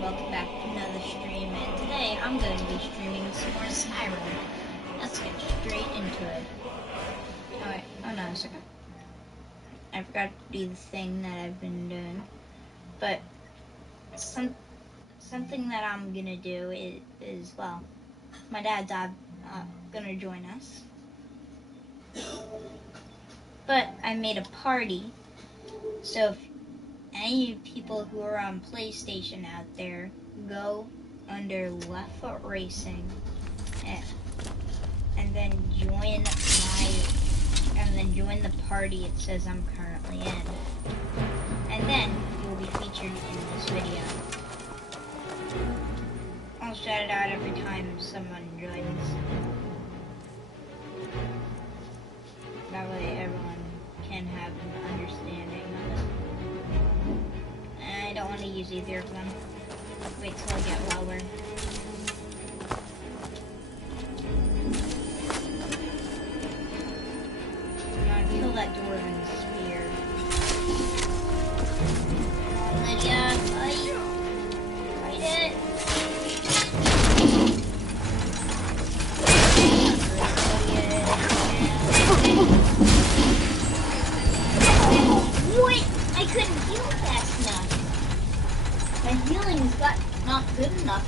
welcome back to another stream, and today I'm going to be streaming some more Skyrim. Let's get straight into it. Alright, hold on a second. I forgot to do the thing that I've been doing, but something that I'm gonna do is well, my dad's gonna join us, but I made a party, so if any people who are on PlayStation out there, go under Left Foot Racing and then join the party it says I'm currently in. And then you'll be featured in this video. I'll shout it out every time someone joins. That way everyone can have an understanding of it. I don't want to use either of them. Wait till I get lower. I'm gonna kill that dwarven spear. Lydia, fight! Fight it! What? I couldn't heal fast enough. My healing's not good enough.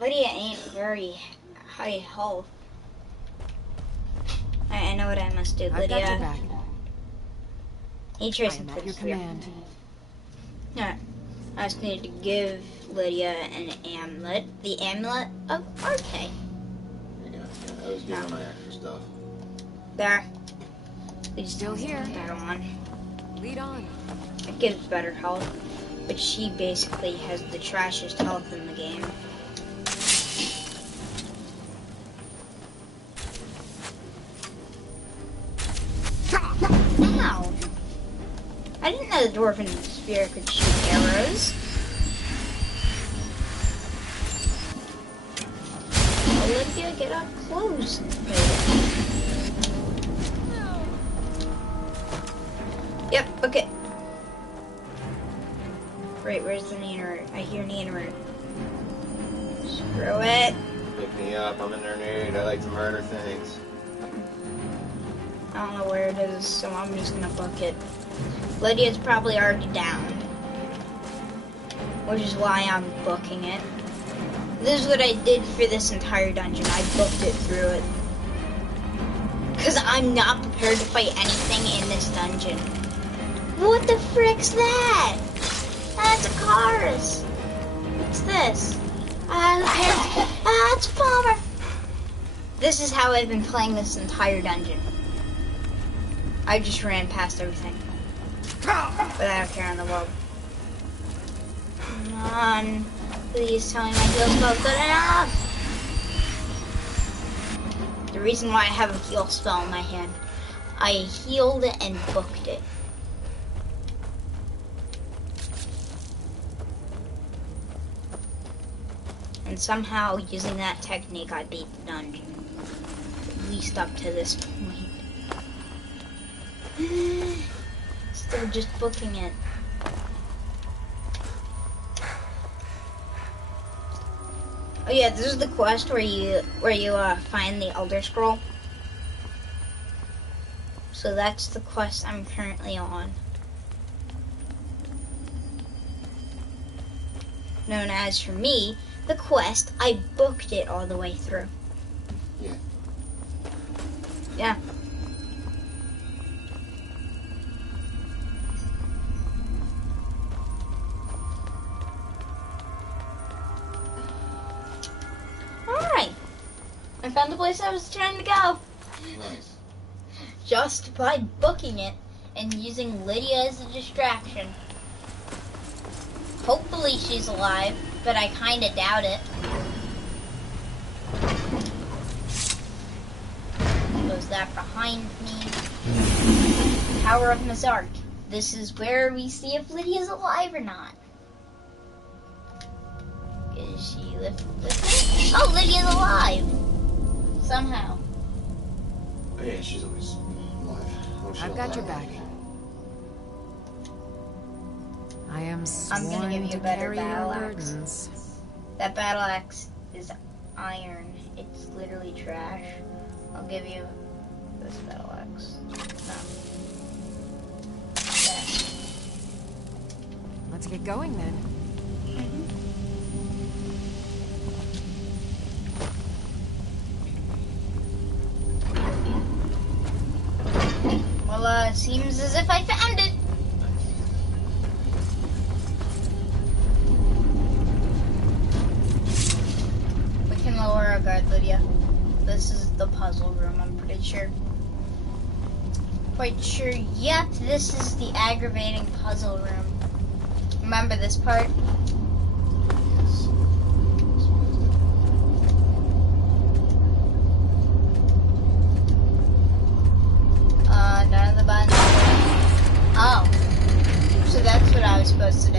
Lydia ain't very high health. I know what I must do, Lydia. I've got your back. Hey, Tristan, I am at your command. Alright. I just need to give Lydia an amulet. The amulet of Arte. Yeah, I was giving my extra stuff. There. Please Still here. Better one. Lead on. It gives better health, but she basically has the trashiest health in the game. Ow! I didn't know the dwarven spear could shoot arrows. Olivia, get up close. Yep, okay. Right, where's the Neener? I hear Neener. Screw it. Pick me up, I'm in their need. I like to murder things. I don't know where it is, so I'm just gonna book it. Lydia's probably already down, which is why I'm booking it. This is what I did for this entire dungeon. I booked it through it. Because I'm not prepared to fight anything in this dungeon. What the frick's that? That's a Cars. What's this? It's a bomber. This is how I've been playing this entire dungeon. I just ran past everything without a care in the world. Come on. Please tell me my heal spell's good enough. The reason why I have a heal spell in my hand, I healed it and booked it. And somehow, using that technique, I beat the dungeon. At least up to this point. Still just booking it. Oh yeah, this is the quest where you find the Elder Scroll. So that's the quest I'm currently on. Known as, for me, the quest, I booked it all the way through. Yeah. Yeah. Alright. I found the place I was trying to go. Nice. Just by booking it and using Lydia as a distraction. Hopefully she's alive, but I kinda doubt it. Was that behind me? Tower of Mazark. This is where we see if Lydia's alive or not. Is she with me? Oh, Lydia's alive! Somehow. Oh, yeah, she's always alive. I've got your back. I am I'm gonna sworn give you to a better carry your battle axe. burdens. That battle axe is iron. It's literally trash. I'll give you this battle axe. No. That. Let's get going then. Well, seems as if I found it. We can lower our guard, Lydia. This is the puzzle room, I'm pretty sure. Quite sure, yep, this is the aggravating puzzle room. Remember this part? Yes. None of the buttons. Oh. So that's what I was supposed to do.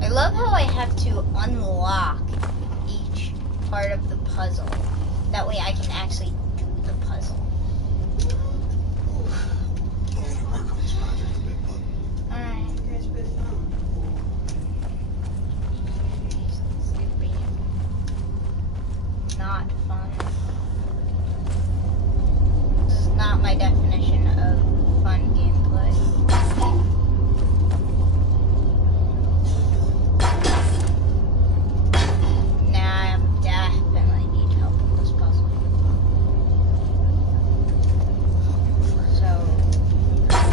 I love how I have to unlock each part of the puzzle. That way I can actually do the puzzle. Work on this project a bit, bud. Alright. Not fun. This is not my definition of fun gameplay. Nah, I definitely need help with this puzzle. So,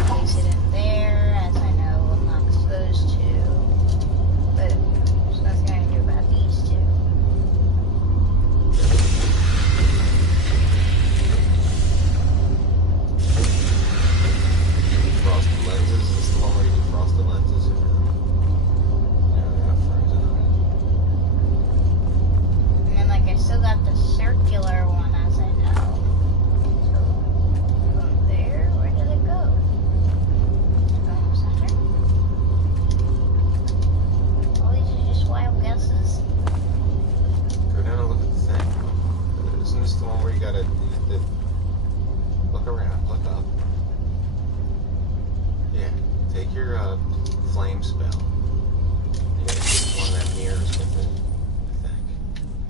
place it in there, as I know unlocks those two. But there's nothing I can do about these two. Frosted lenses. Is this the one where you can frost the lenses? Or... Yeah, they're not frozen. And then, like, I still got the circular one, as I know. So, from there, where did it go? Go in the center? All these are just wild guesses. Go down and look at the thing. Isn't this the one where you gotta look around, look up? Yeah. Take your flame spell. You gotta get one that mirrors with it, I think.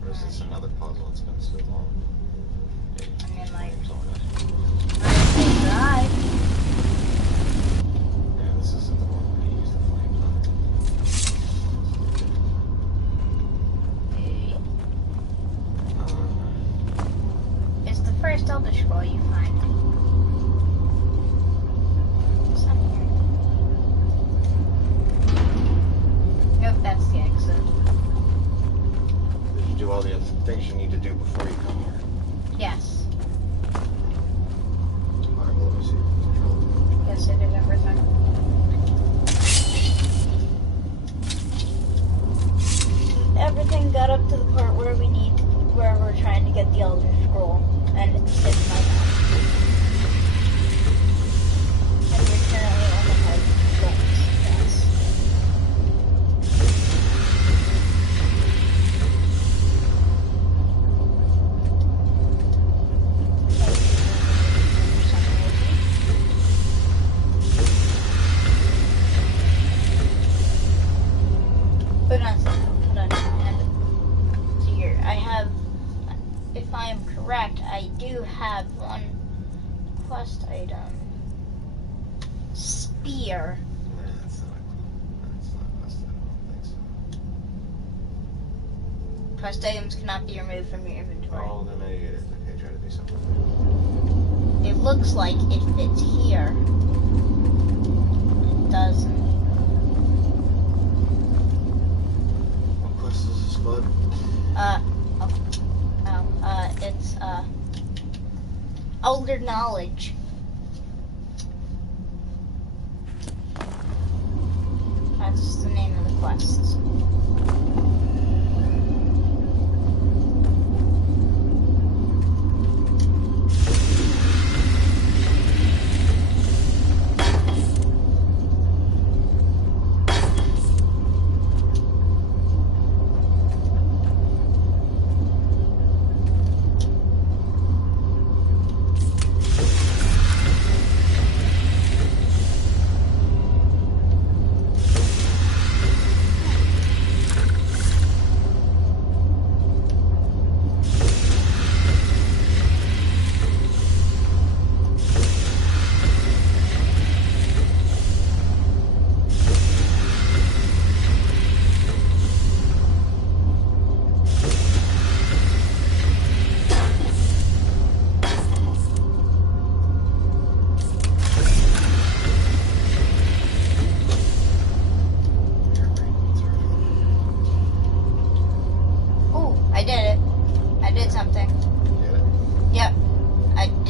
Or is this another puzzle? It's been so long. Yeah, I mean, like, flames on it. I drive. Yeah, this isn't the one where you use the flames on it. It's the first Elder Scroll you find. What's up here? Nope, that's the exit. Did you do all the other things you need to do before you come here? Yes. Alright, well, let me see. Control. Yes, I did everything. Everything got up to the part where where we're trying to get the Elder Scroll, and it's sitting right now. And we're currently on the hard things. Yes. Put on and here I have, if I am correct, I do have one quest item. Spear. Yeah, that's not busted. I don't think so. Quest items cannot be removed from your inventory. Oh, then maybe it is. Okay, try to do something. It looks like it fits here. It doesn't. What quest is this, bud? It's Elder Knowledge. That's the name of the quest.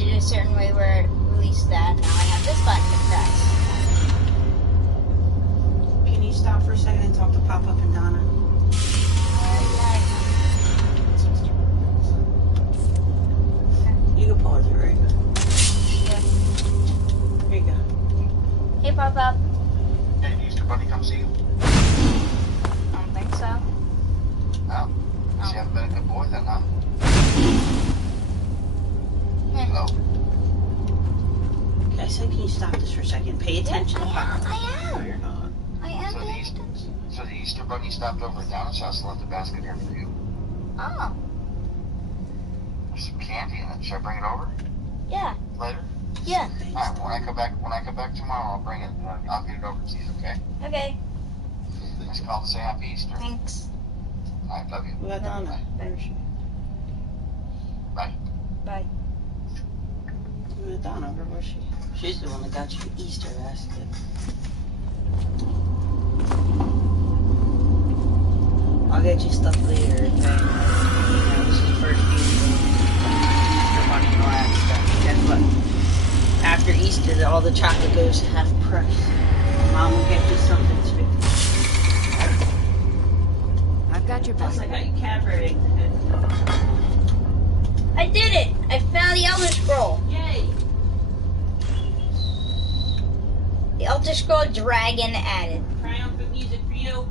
did it a certain way where it released that. Now I have this button to press. Can you stop for a second and talk to Pop-Up and Donna? You can pause it, right? Yeah. Here you go. Hey, Pop-Up. Hey, Easter Bunny come see you? I don't think so. No? Guess you haven't been a good boy then, huh? Hello? I said, can you stop this for a second? Pay attention to Pop-Up. I No, am. you're not. I am So the paying Easter- attention. So the Easter Bunny stopped over at Donna's house and left a basket here for you. Oh, There's some candy in it. Should I bring it over yeah. later? Yeah. Alright, when I come back tomorrow, I'll bring it. I'll get it over to you, okay? Okay. Just call to say Happy Easter. Thanks. I love you. What about Donna? Where is she? Bye. Bye. What about Donna? Where was she? She's the one that got you the Easter basket. I'll get you stuff later, okay? This is the first Easter bunny and all that stuff. Guess what? After Easter, all the chocolate goes half price. Mom will get you something sweet. I've got your Plus, back. I got you Cadbury eggs. I did it! I found the Elder Scroll. Yay! The Elder Scroll Dragon added. Triumphant music for you.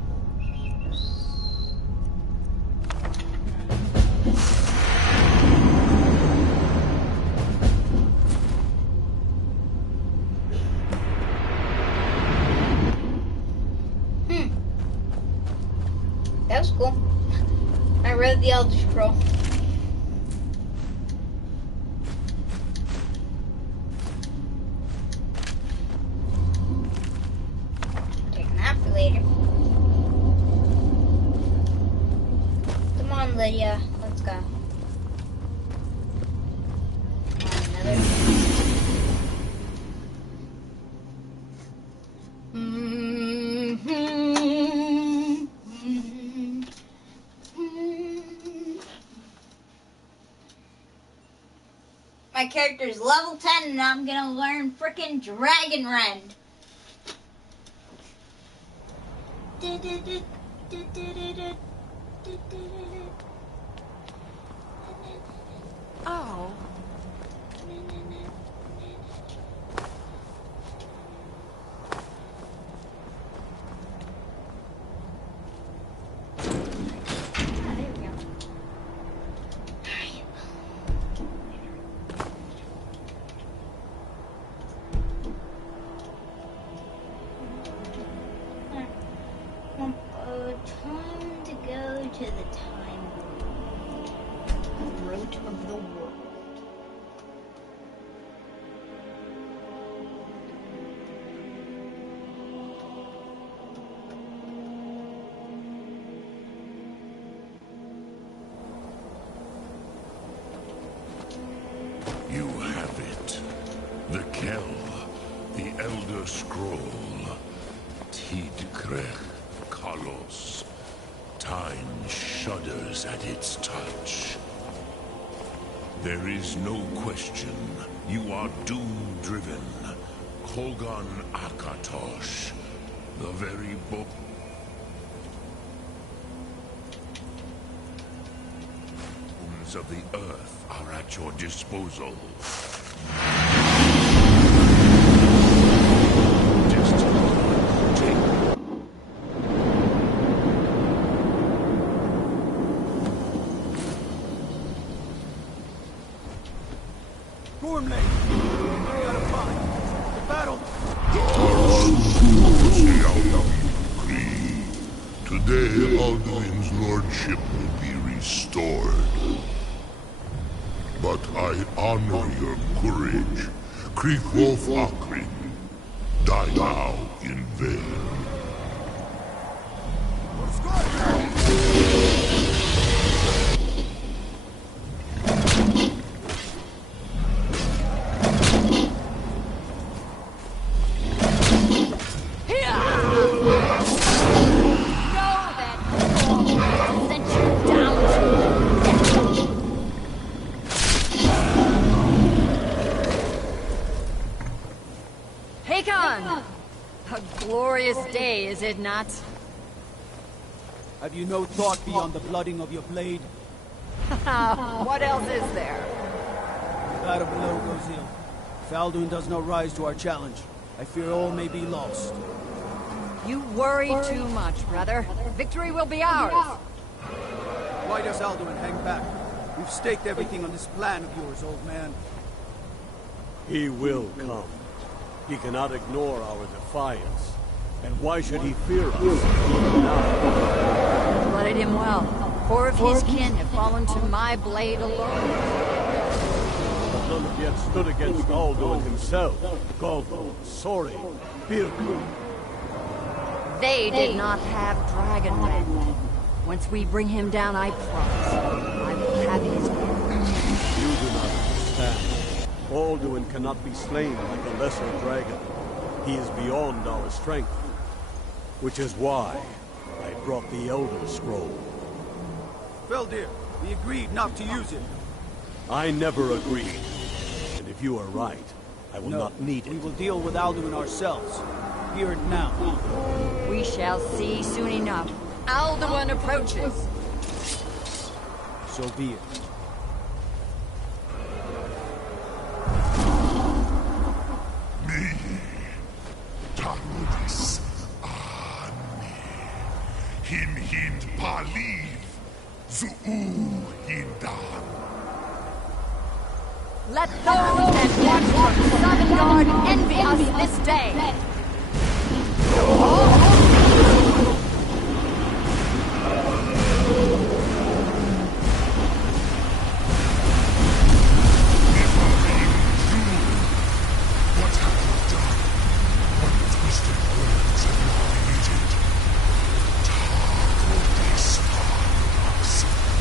That was cool. I read the Elder Scroll. Taking that for later. Come on, Lydia. Let's go. Another. My character's level 10 and I'm gonna learn frickin' Dragon Rend. Oh. Ah, there we go. Time to go to the time root of the world. You have it. The Kell, the Elder Scroll. Tidkrech Kalos. Time shudders at its touch. There is no question. You are doom-driven. Kogan Akatosh. The very book. Bones of the earth are at your disposal. Destiny, take Gormley! We gotta find the battle. Today, Alduin's lordship will be restored. But I honor your courage. Kriegwolf Akrin. Die now in vain. done! A glorious day, is it not? Have you no thought beyond the blooding of your blade? What else is there? The battle below goes ill. If Alduin does not rise to our challenge, I fear all may be lost. You worry too much, brother. Victory will be ours. Why does Alduin hang back? We've staked everything on this plan of yours, old man. He will come. He cannot ignore our defiance. And why should he fear us? Now? Blooded him well. 4 of his kin have fallen to my blade alone. But none have yet stood against Alduin himself. Golgo, Sori, Birku. They did not have Dragonland. Once we bring him down, I promise, I will have his will. You do not understand. Alduin cannot be slain like a lesser dragon. He is beyond our strength. Which is why I brought the Elder Scroll. Feldir, we agreed not to use it. I never agreed. And if you are right, I will not need We it. will deal with Alduin ourselves. Here and now. We shall see soon enough. Alduin approaches. So be it. Tarudis Ani Hin Hind Paliv Zuu Hindan. Let those that watch from Sovngarde envy us this day. What have you done? What twisted words have you created? Tarudis Anas,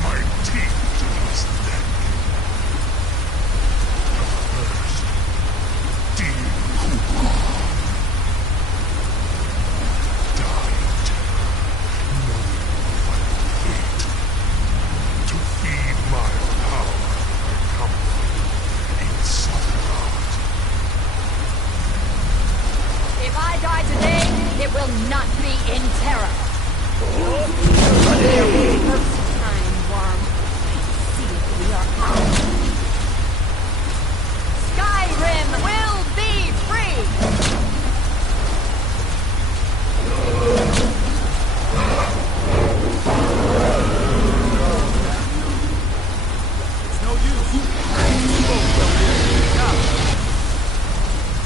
my teeth to his neck. First, dear Kuban, died, knowing my fate. To feed my power, I come in Sovngarde. If I die today, it will not be in terror. First time, worm. See if we are out. Skyrim will be free! It's no use.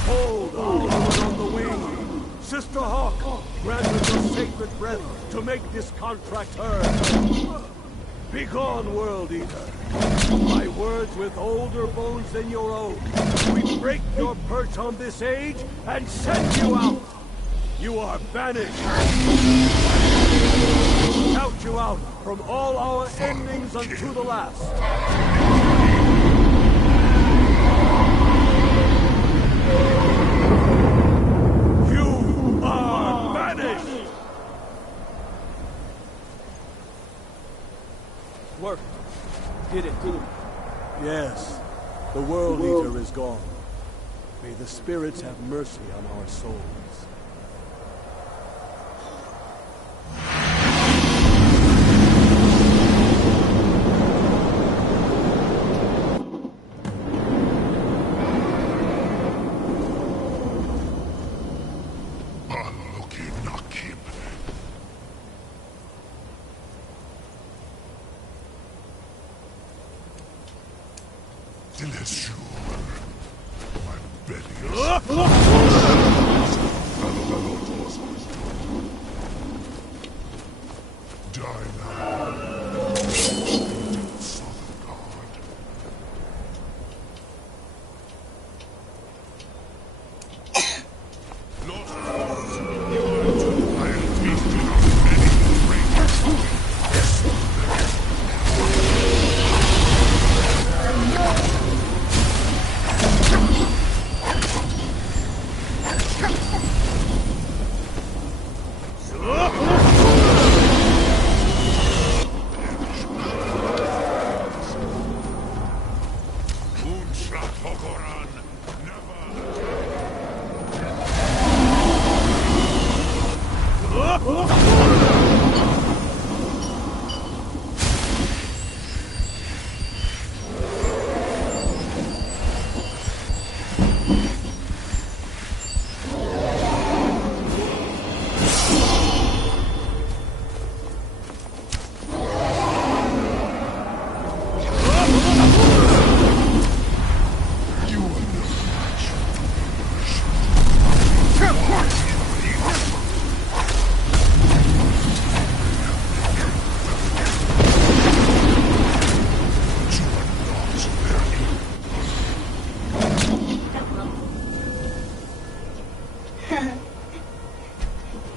Hold on the wing! Sister Hawk, grant us your sacred breath to make this contract heard. Begone, World Eater. By words with older bones than your own, we break your perch on this age and send you out. You are banished. Count you out from all our endings unto the last. You are banished! Worked. Did it. Yes, the World Eater is gone. May the spirits have mercy on our souls. Aluki Nakib. Dilesur. My belly is die now. Sovngarde. I'll feast you on many great Moonshot Hokoran, never.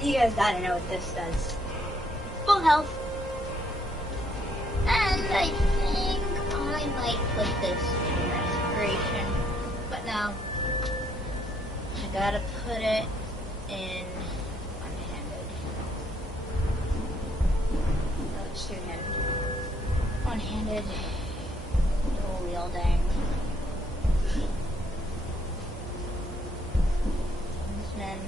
You guys gotta know what this does. Full health. And I think I might put this in respiration. But no. I gotta put it in one-handed. No, it's two-handed. One-handed. Dual wielding. And then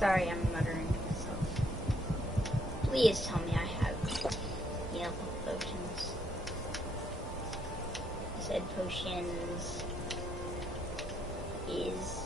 sorry, I'm muttering to myself. Please tell me I have enough potions. I said potions is...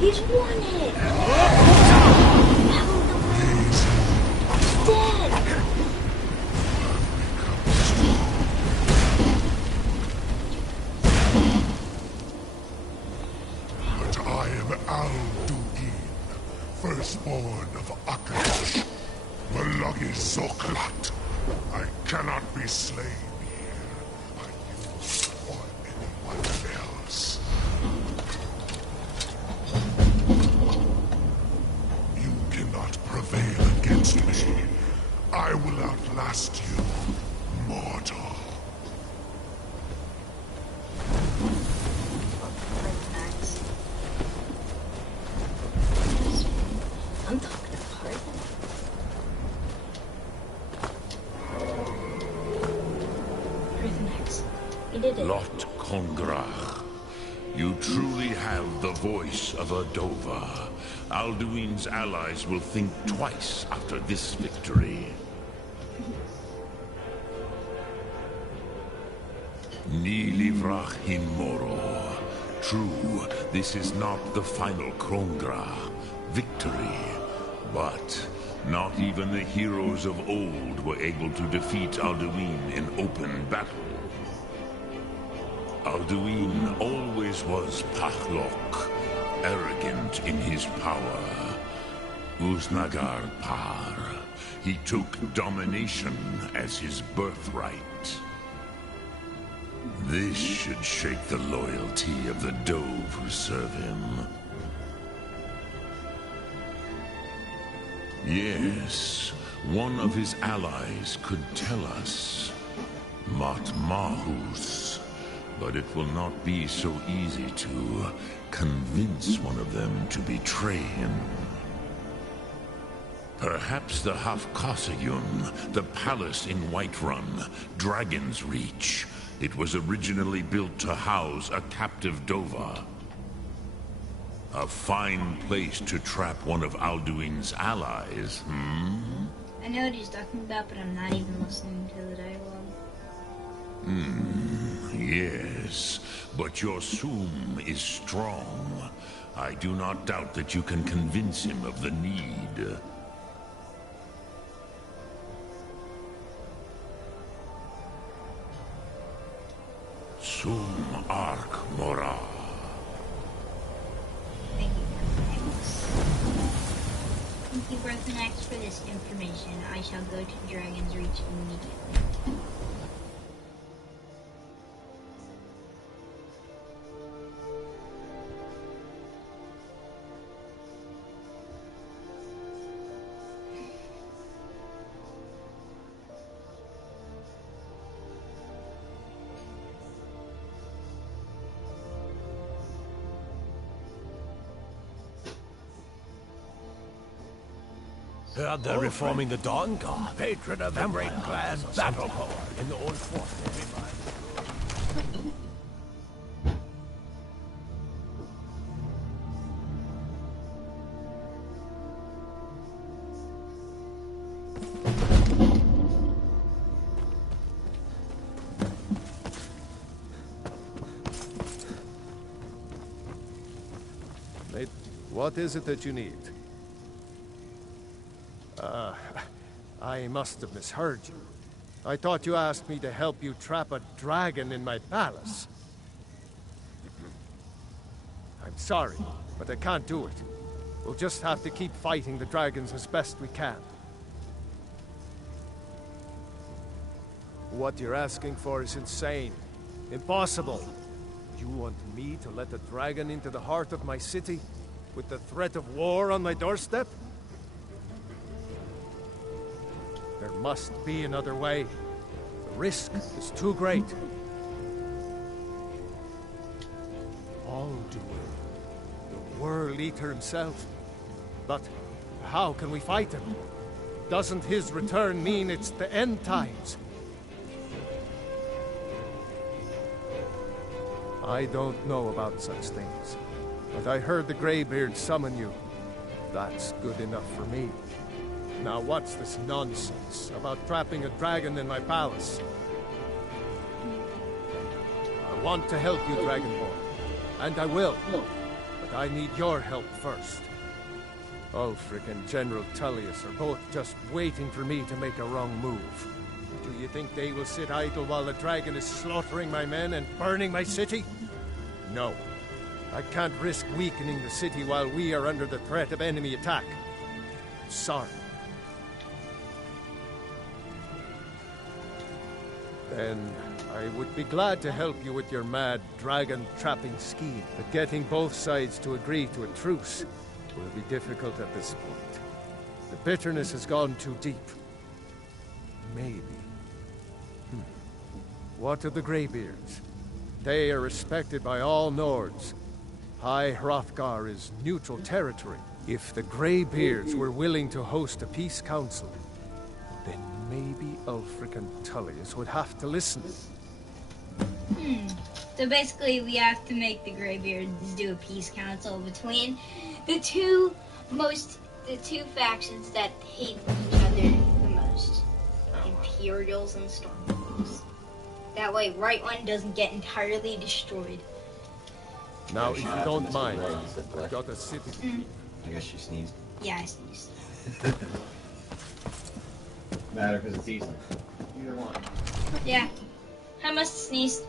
He's won it! But I am Alduin, firstborn of Akash, Malagi Zoklat. I cannot be slain here. I use or anyone else. You cannot prevail against me. I will outlast you, mortal. I'm talking apart. Prisonex, you did it. Lot Kongrach. You truly have the voice of a Dova. Alduin's allies will think twice after this victory. Ni livrach hin moro. True, this is not the final Krongra victory, but not even the heroes of old were able to defeat Alduin in open battle. Alduin always was Pachlok, arrogant in his power. Uznagar Par. He took domination as his birthright. This should shake the loyalty of the Dove who serve him. Yes, one of his allies could tell us. Mat Mahus. But it will not be so easy to convince one of them to betray him. Perhaps the Hafkosayun, the palace in Whiterun, Dragon's Reach. It was originally built to house a captive Dova. A fine place to trap one of Alduin's allies, hmm? I know what he's talking about, but I'm not even listening to the dialogue. Yes, but your Soom is strong. I do not doubt that you can convince him of the need. Soom Ark Mora. Thank you, Thank you, Berthanax, for this information. I shall go to Dragon's Reach immediately. Heard they're reforming the Dawn Guard. Patron of the great-class battle power in the old fort. Mate, what is it that you need? I must have misheard you. I thought you asked me to help you trap a dragon in my palace. I'm sorry, but I can't do it. We'll just have to keep fighting the dragons as best we can. What you're asking for is insane. Impossible. You want me to let a dragon into the heart of my city? With the threat of war on my doorstep? There must be another way. The risk is too great. Alduin, the World Eater himself. But how can we fight him? Doesn't his return mean it's the end times? I don't know about such things, but I heard the Greybeard summon you. That's good enough for me. Now what's this nonsense about trapping a dragon in my palace? I want to help you, Dragonborn, and I will, but I need your help first. Ulfric and General Tullius are both just waiting for me to make a wrong move. Do you think they will sit idle while the dragon is slaughtering my men and burning my city? No. I can't risk weakening the city while we are under the threat of enemy attack. Sorry. Then I would be glad to help you with your mad dragon-trapping scheme. But getting both sides to agree to a truce will be difficult at this point. The bitterness has gone too deep. Maybe. What of the Greybeards? They are respected by all Nords. High Hrothgar is neutral territory. If the Greybeards were willing to host a peace council, then maybe Ulfric and Tullius would have to listen. So basically we have to make the Greybeards do a peace council between the two factions that hate each other the most. Imperials and Stormcloaks. That way Right One doesn't get entirely destroyed. Now, if you don't mind, I've got a city. I guess she sneezed. Yeah, I sneezed. Matter because it's Eastern. Either one. Yeah, I must have sneezed.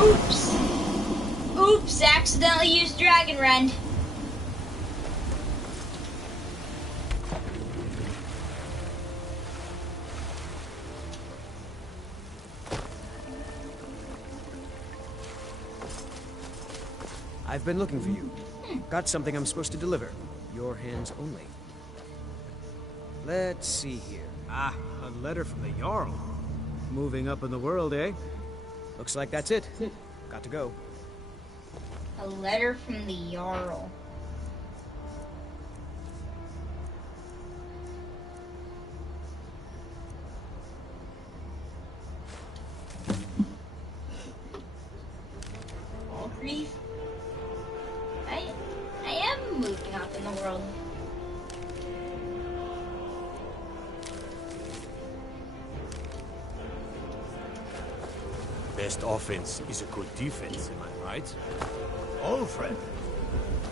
Oops. Oops, Zach's accidentally used Dragon Rend. I've been looking for you. Got something I'm supposed to deliver. Your hands only. Let's see here. Ah, a letter from the Jarl. Moving up in the world, eh? Looks like that's it. Got to go. A letter from the Jarl. All grief. I am moving up in the world. Best offense is a good defense, am I right? Old friend,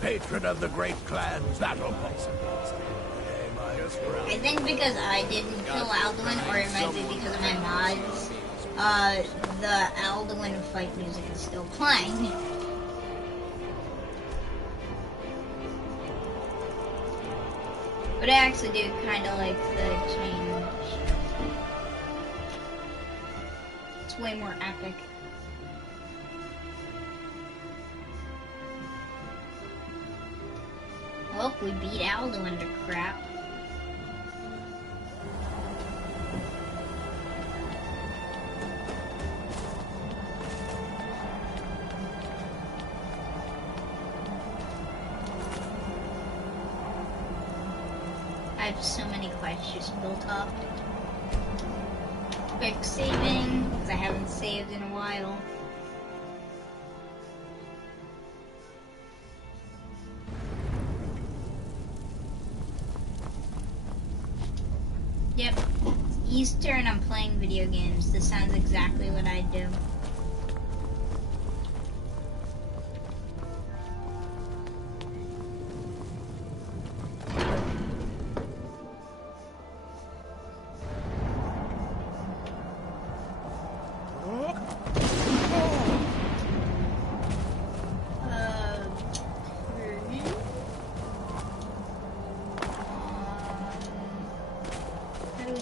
patron of the great clan's battle post. I think because I didn't kill Alduin, or it might be because of my mods, the Alduin fight music is still playing. But I actually do kind of like the change. It's way more epic. Well, we beat Alduin to crap. I have so many quests just built up. Quick saving, because I haven't saved in a while. Yep, it's Easter and I'm playing video games. This sounds exactly what I'd do.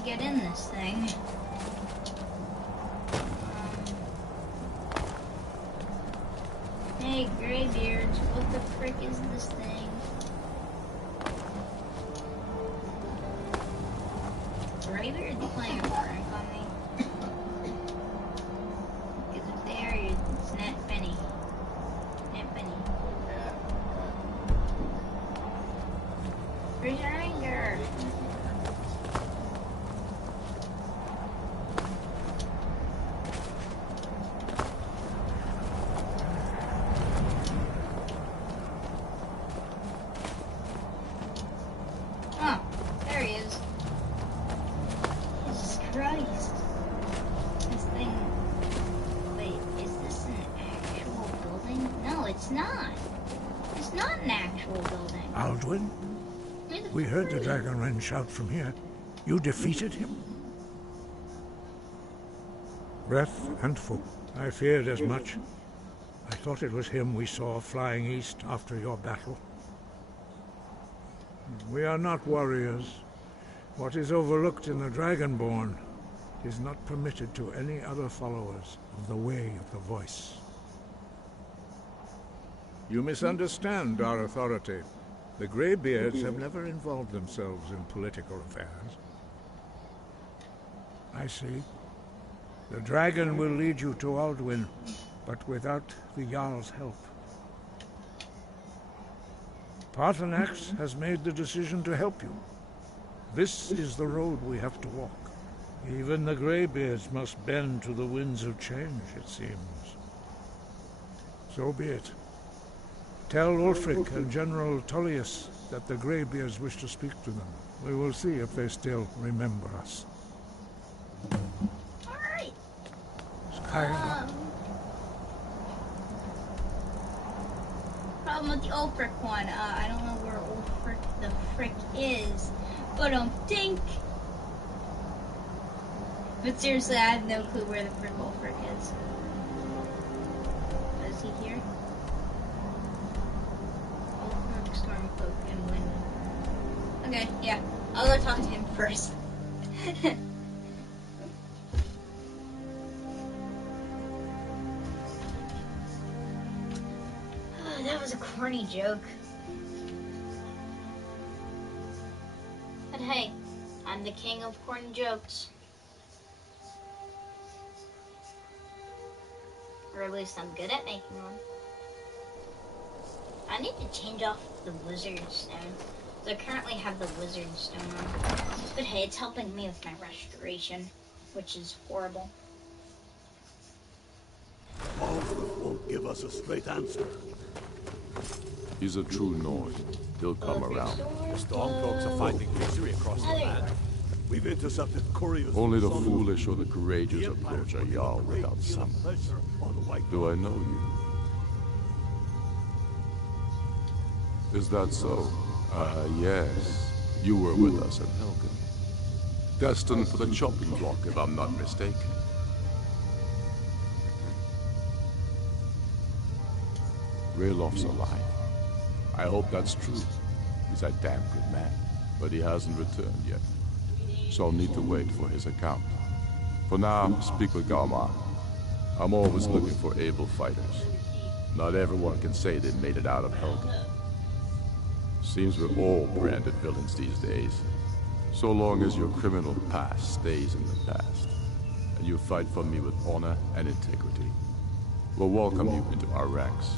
Get in this thing. Hey, Greybeards, what the frick is this thing? Greybeard's playing a prank on me. Because if they are, it's not funny. Not funny. Where's your anger? Alduin? We heard the Dragon Wren shout from here. You defeated him? Breath and foot. I feared as much. I thought it was him we saw flying east after your battle. We are not warriors. What is overlooked in the Dragonborn is not permitted to any other followers of the Way of the Voice. You misunderstand our authority. The Greybeards have never involved themselves in political affairs. I see. The dragon will lead you to Alduin, but without the Jarl's help. Paarthurnax has made the decision to help you. This is the road we have to walk. Even the Greybeards must bend to the winds of change, it seems. So be it. Tell Ulfric and General Tullius that the Greybeards wish to speak to them. We will see if they still remember us. Alright. Skyrim. Problem with the Ulfric one. I don't know where Ulfric the frick is, but think. But seriously, I have no clue where the frick Ulfric is. Is he here? I'll go talk to him first. Oh, that was a corny joke. But hey, I'm the king of corny jokes. Or at least I'm good at making one. I need to change off the wizard stone. So I currently have the wizard stone on. But hey, it's helping me with my restoration, which is horrible. Ulfric won't give us a straight answer. He's a true Nord. He'll come around. The Stormcloaks are finding victory across the land. We've intercepted couriers. Only the foolish or the courageous approach a Jarl without summons. Do I know you? Is that so? Yes. You were with us at Helgen. Destined for the chopping block, if I'm not mistaken. Raylof's alive. I hope that's true. He's a damn good man, but he hasn't returned yet. So I'll need to wait for his account. For now, speak with Galmar. I'm always looking for able fighters. Not everyone can say they've made it out of Helgen. Seems we're all branded villains these days. So long as your criminal past stays in the past, and you fight for me with honor and integrity, we'll welcome you into our ranks.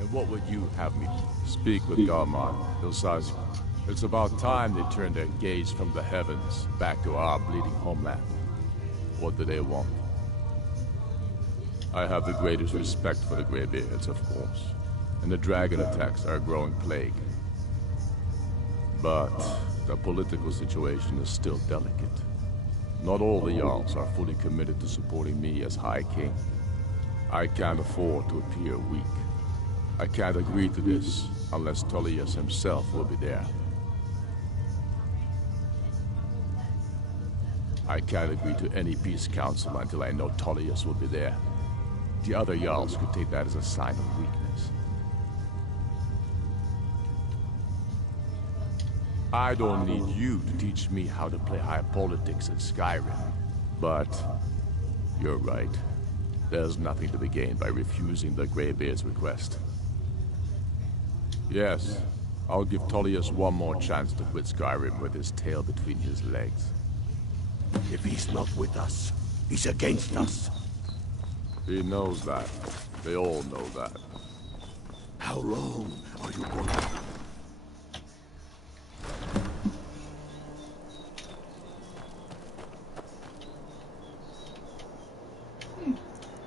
And what would you have me do? Speak with Galmar. He'll size you. It's about time they turned their gaze from the heavens back to our bleeding homeland. What do they want? I have the greatest respect for the Greybeards, of course, and the dragon attacks are a growing plague. But the political situation is still delicate. Not all the Jarls are fully committed to supporting me as High King. I can't afford to appear weak. I can't agree to this unless Tullius himself will be there. I can't agree to any peace council until I know Tullius will be there. The other Jarls could take that as a sign of weakness. I don't need you to teach me how to play high politics in Skyrim. But you're right. There's nothing to be gained by refusing the Greybeard's request. Yes, I'll give Tullius one more chance to quit Skyrim with his tail between his legs. If he's not with us, he's against us. He knows that. They all know that. How long are you going to...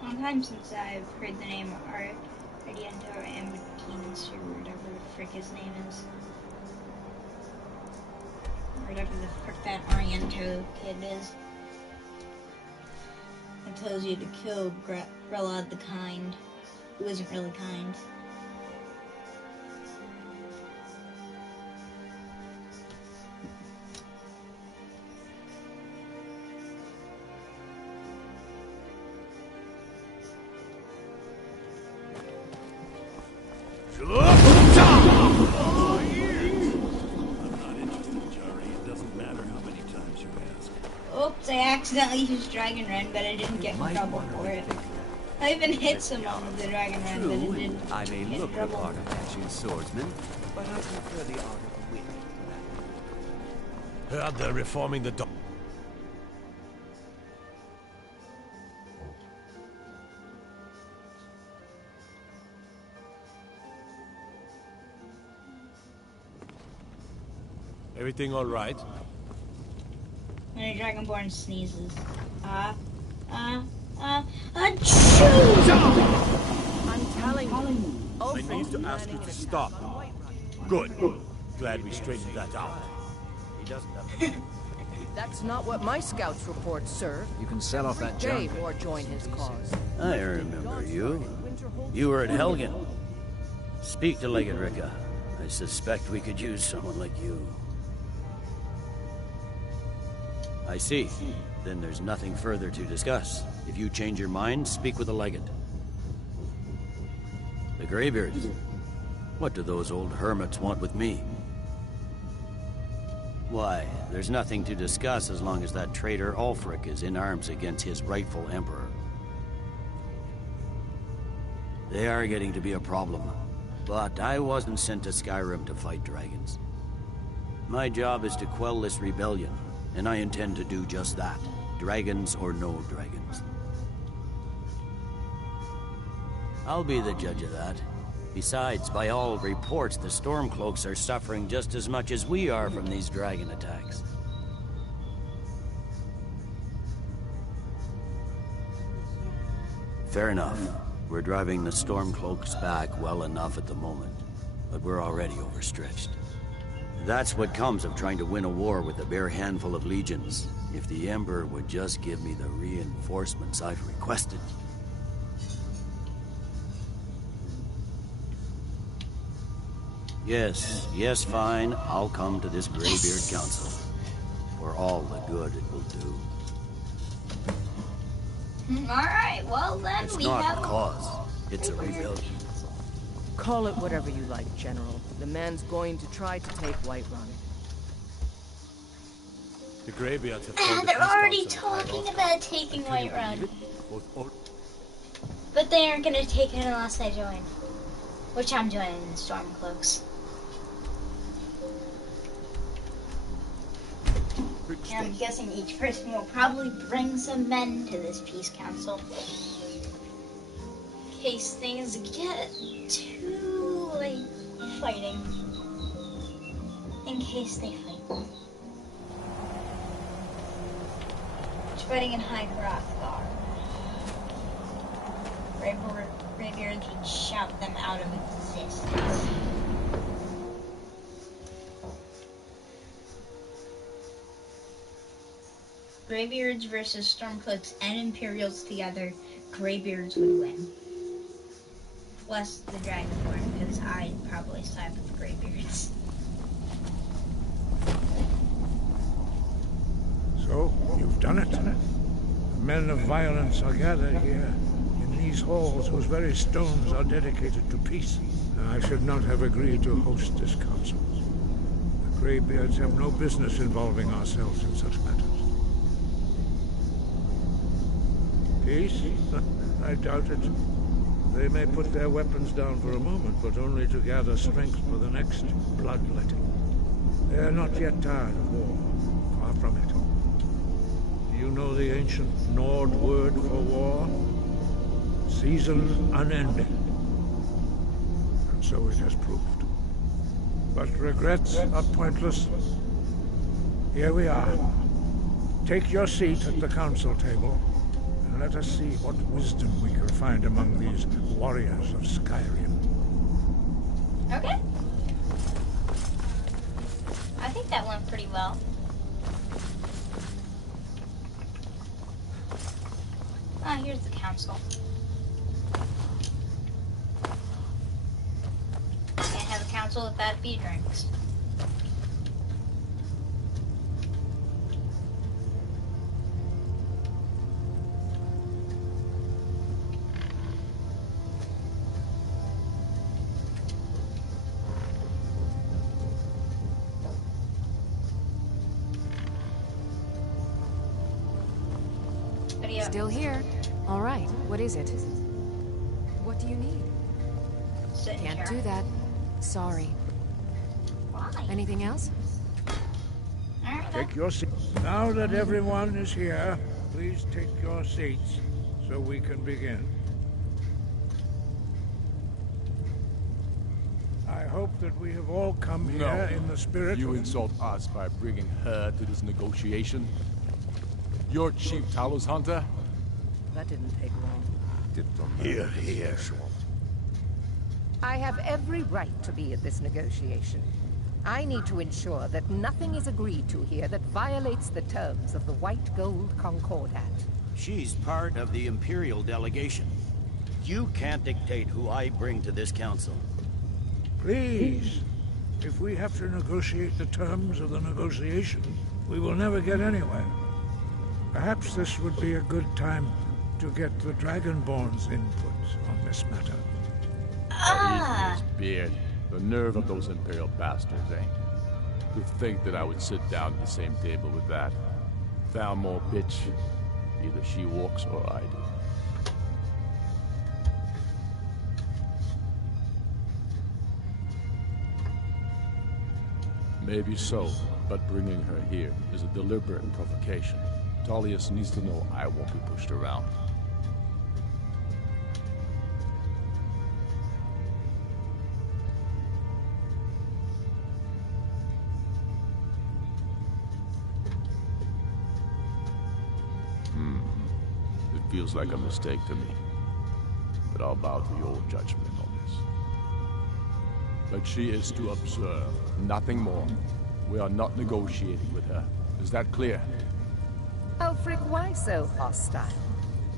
Long time since I've heard the name Ardiento Amatinas or whatever the frick his name is. Whatever the frick that Ariento kid is. It tells you to kill Grelad the Kind, who isn't really kind. Oops, I accidentally used Dragon Run, but I didn't get in trouble for it. I even hit someone with the Dragon Run, but it didn't I may get in look the trouble. part of dashing swordsman, but I prefer the art of the wit to that. Heard they're reforming the... Everything all right? When a Dragonborn sneezes. I'm telling you. I need to ask you to stop. Good. Glad we straightened that out. He doesn't have That's not what my scouts report, sir. You can sell off that Jay junk. or join his cause. I remember you. You were at Helgen. Speak to Legate Ricka. I suspect we could use someone like you. I see. Then there's nothing further to discuss. If you change your mind, speak with the Legate. The Greybeards. What do those old hermits want with me? Why, there's nothing to discuss as long as that traitor Ulfric is in arms against his rightful emperor. They are getting to be a problem, but I wasn't sent to Skyrim to fight dragons. My job is to quell this rebellion, and I intend to do just that, dragons or no dragons. I'll be the judge of that. Besides, by all reports, the Stormcloaks are suffering just as much as we are from these dragon attacks. Fair enough. We're driving the Stormcloaks back well enough at the moment, but we're already overstretched. That's what comes of trying to win a war with a bare handful of legions. If the Emperor would just give me the reinforcements I've requested. Yes, fine. I'll come to this Greybeard Council. For all the good it will do. Alright, well then It's we not have a cause. It's a rebellion. Call it whatever you like, General. The man's going to try to take Whiterun. The Greybeards have And they're already talking about taking Whiterun. But they aren't gonna take it unless I join. Which I'm joining the Stormcloaks. And I'm guessing each person will probably bring some men to this peace council. In case things get too, like, fighting. In case they fight. Fighting in High Hrothgar. Greybeards would shout them out of existence. Greybeards versus Stormcloaks and Imperials together, Greybeards would win. Plus the Dragonborn, because I'd probably side with the Greybeards. So, you've done it. Men of violence are gathered here, in these halls whose very stones are dedicated to peace. I should not have agreed to host this council. The Greybeards have no business involving ourselves in such matters. Peace? I doubt it. They may put their weapons down for a moment, but only to gather strength for the next bloodletting. They are not yet tired of war. Far from it. Do you know the ancient Nord word for war? Season unending. And so it has proved. But regrets are pointless. Here we are. Take your seat at the council table. Let us see what wisdom we can find among these warriors of Skyrim. Okay. I think that went pretty well. Ah, here's the council. Can't have a council without beer drinks. Still here. All right, what is it? What do you need? Can't do that. Sorry. Why? Anything else? Take your seat. Now that everyone is here, please take your seats so we can begin. I hope that we have all come here in the spirit You insult us by bringing her to this negotiation? You're Chief Talos Hunter? That didn't take long. Here. I have every right to be at this negotiation. I need to ensure that nothing is agreed to here that violates the terms of the White Gold Concordat. She's part of the Imperial delegation. You can't dictate who I bring to this council. Please, if we have to negotiate the terms of the negotiation, we will never get anywhere. Perhaps this would be a good time to get the Dragonborn's input on this matter. Ah! Beard. The nerve of those Imperial bastards, eh? To think that I would sit down at the same table with that. Thalmor bitch. Either she walks or I do. Maybe so, but bringing her here is a deliberate provocation. Tullius needs to know I won't be pushed around. It feels like a mistake to me, but I'll bow to your judgment on this. But she is to observe, nothing more. We are not negotiating with her. Is that clear? Ulfric, why so hostile?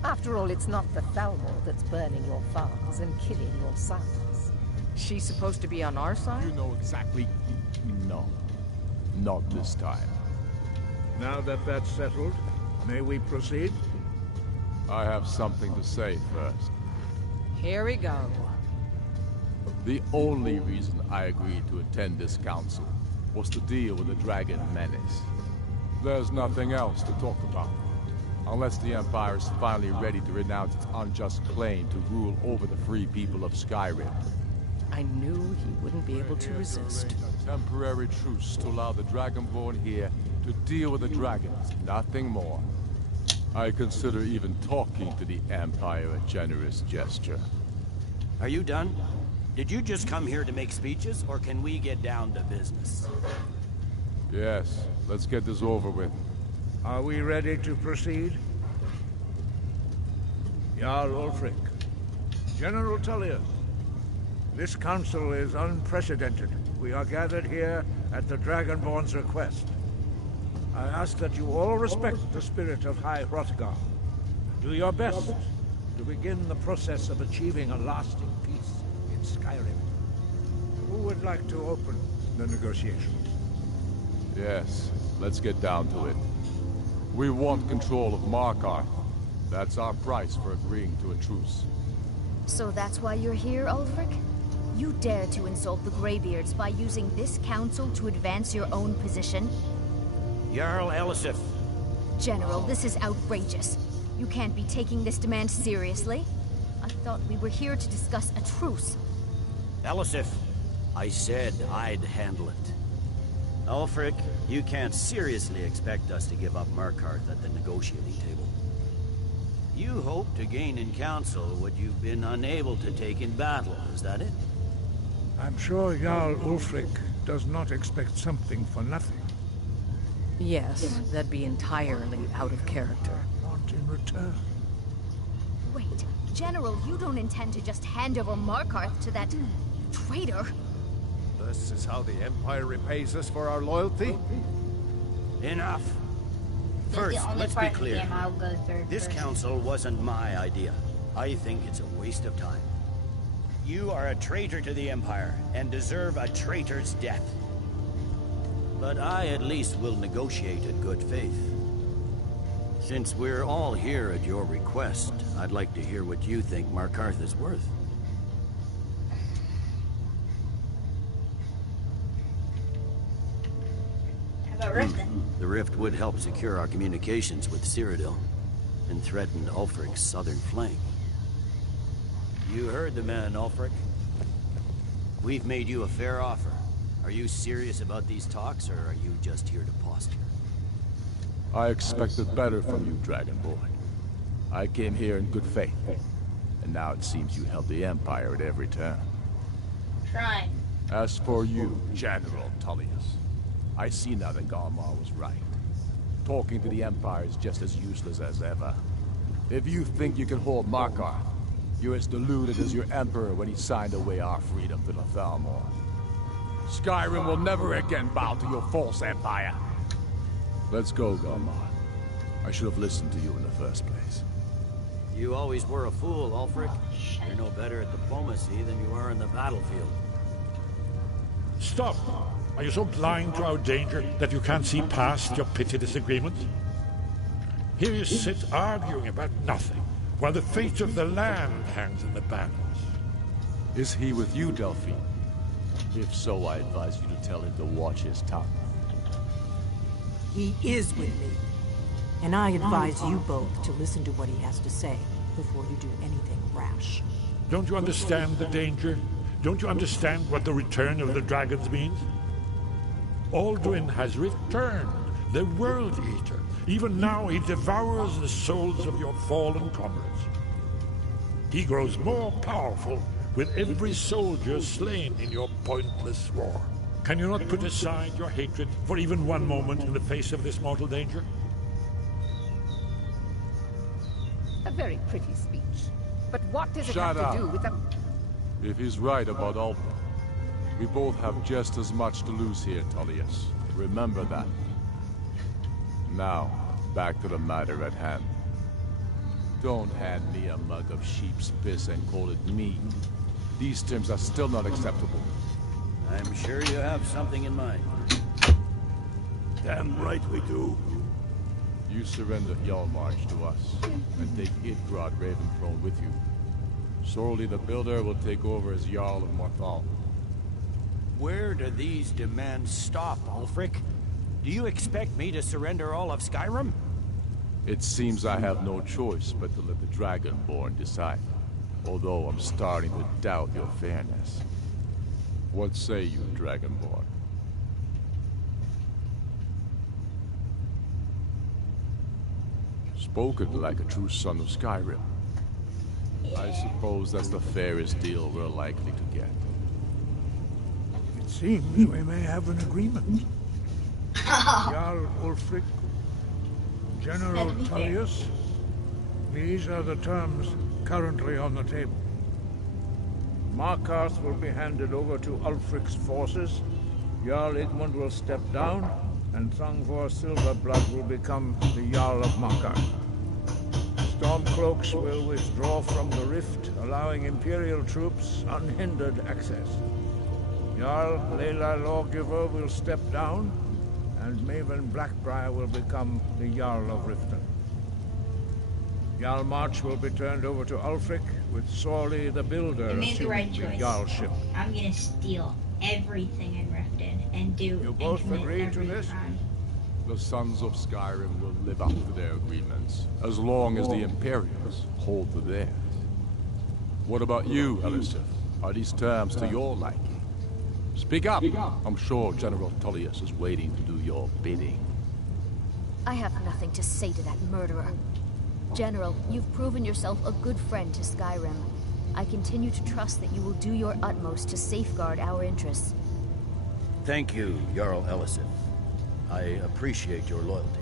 After all, it's not the Thalmor that's burning your farms and killing your sons. She's supposed to be on our side? You know exactly. No. Not this time. Now that that's settled, may we proceed? I have something to say first. Here we go. The only reason I agreed to attend this council was to deal with the dragon menace. There's nothing else to talk about. Unless the Empire is finally ready to renounce its unjust claim to rule over the free people of Skyrim. I knew he wouldn't be able to resist. A temporary truce to allow the Dragonborn here to deal with the dragons, nothing more. I consider even talking to the Empire a generous gesture. Are you done? Did you just come here to make speeches, or can we get down to business? Yes, let's get this over with. Are we ready to proceed? Jarl Ulfric, General Tullius, this council is unprecedented. We are gathered here at the Dragonborn's request. I ask that you all respect the spirit of High Hrothgar. Do your best to begin the process of achieving a lasting peace in Skyrim. Who would like to open the negotiations? Yes, let's get down to it. We want control of Markarth. That's our price for agreeing to a truce. So that's why you're here, Ulfric? You dare to insult the Greybeards by using this council to advance your own position? Jarl Elisif. General, this is outrageous. You can't be taking this demand seriously. I thought we were here to discuss a truce. Elisif, I said I'd handle it. Ulfric, you can't seriously expect us to give up Markarth at the negotiating table. You hope to gain in council what you've been unable to take in battle, is that it? I'm sure Jarl Ulfric does not expect something for nothing. Yes, that'd be entirely out of character. Want in return? Wait, General, you don't intend to just hand over Markarth to that traitor? This is how the Empire repays us for our loyalty? Enough. First, let's be clear. This council wasn't my idea. I think it's a waste of time. You are a traitor to the Empire, and deserve a traitor's death. But I at least will negotiate in good faith. Since we're all here at your request, I'd like to hear what you think Markarth is worth. The rift would help secure our communications with Cyrodiil, and threatened Ulfric's southern flank. You heard the man, Ulfric. We've made you a fair offer. Are you serious about these talks, or are you just here to posture? I expected better from you, Dragonborn. I came here in good faith, and now it seems you help the Empire at every turn. Trying. As for you, General Tullius, I see now that Galmar was right. Talking to the Empire is just as useless as ever. If you think you can hold Markarth, you're as deluded as your Emperor when he signed away our freedom to the Thalmor. Skyrim will never again bow to your false empire. Let's go, Galmar. I should have listened to you in the first place. You always were a fool, Ulfric. You're no better at diplomacy than you are in the battlefield. Stop! Are you so blind to our danger that you can't see past your petty disagreements? Here you sit arguing about nothing, while the fate of the land hangs in the balance. Is he with you, Delphine? If so, I advise you to tell him to watch his tongue. He is with me. And I advise you both to listen to what he has to say before you do anything rash. Don't you understand the danger? Don't you understand what the return of the dragons means? Alduin has returned, the World Eater. Even now he devours the souls of your fallen comrades. He grows more powerful with every soldier slain in your pointless war. Can you not put aside your hatred for even one moment in the face of this mortal danger? A very pretty speech. But what does it Shut have up. to do with the... If he's right about Ulfric, we both have just as much to lose here, Tullius. Remember that. Now, back to the matter at hand. Don't hand me a mug of sheep's piss and call it mead. These terms are still not acceptable. I'm sure you have something in mind. Damn right we do. You surrender Hjalmarch to us, and take Idgrod Raventhrone with you. Sorli the Builder will take over as Jarl of Morthal. Where do these demands stop, Ulfric? Do you expect me to surrender all of Skyrim? It seems I have no choice but to let the Dragonborn decide. Although I'm starting to doubt your fairness. What say you, Dragonborn? Spoken like a true son of Skyrim. I suppose that's the fairest deal we're likely to get. It seems we may have an agreement. Jarl Ulfric, General Tullius, these are the terms currently on the table. Markarth will be handed over to Ulfric's forces, Jarl Igmund will step down, and Thangvor Silverblood will become the Jarl of Markarth. Stormcloaks will withdraw from the rift, allowing Imperial troops unhindered access. Jarl Leila Lawgiver will step down, and Maven Blackbriar will become the Jarl of Riften. Hjalmarch will be turned over to Ulfric, with Sorli the Builder I made the right assuming the choice. Jarlship. I'm gonna steal everything in Riften and do You both and commit agree to every this? crime. The Sons of Skyrim will live up to their agreements, as long as the Imperials hold to theirs. What about you, Elisif? Are these terms to your liking? Speak up! I'm sure General Tullius is waiting to do your bidding. I have nothing to say to that murderer. General, you've proven yourself a good friend to Skyrim. I continue to trust that you will do your utmost to safeguard our interests. Thank you, Jarl Elisif. I appreciate your loyalty.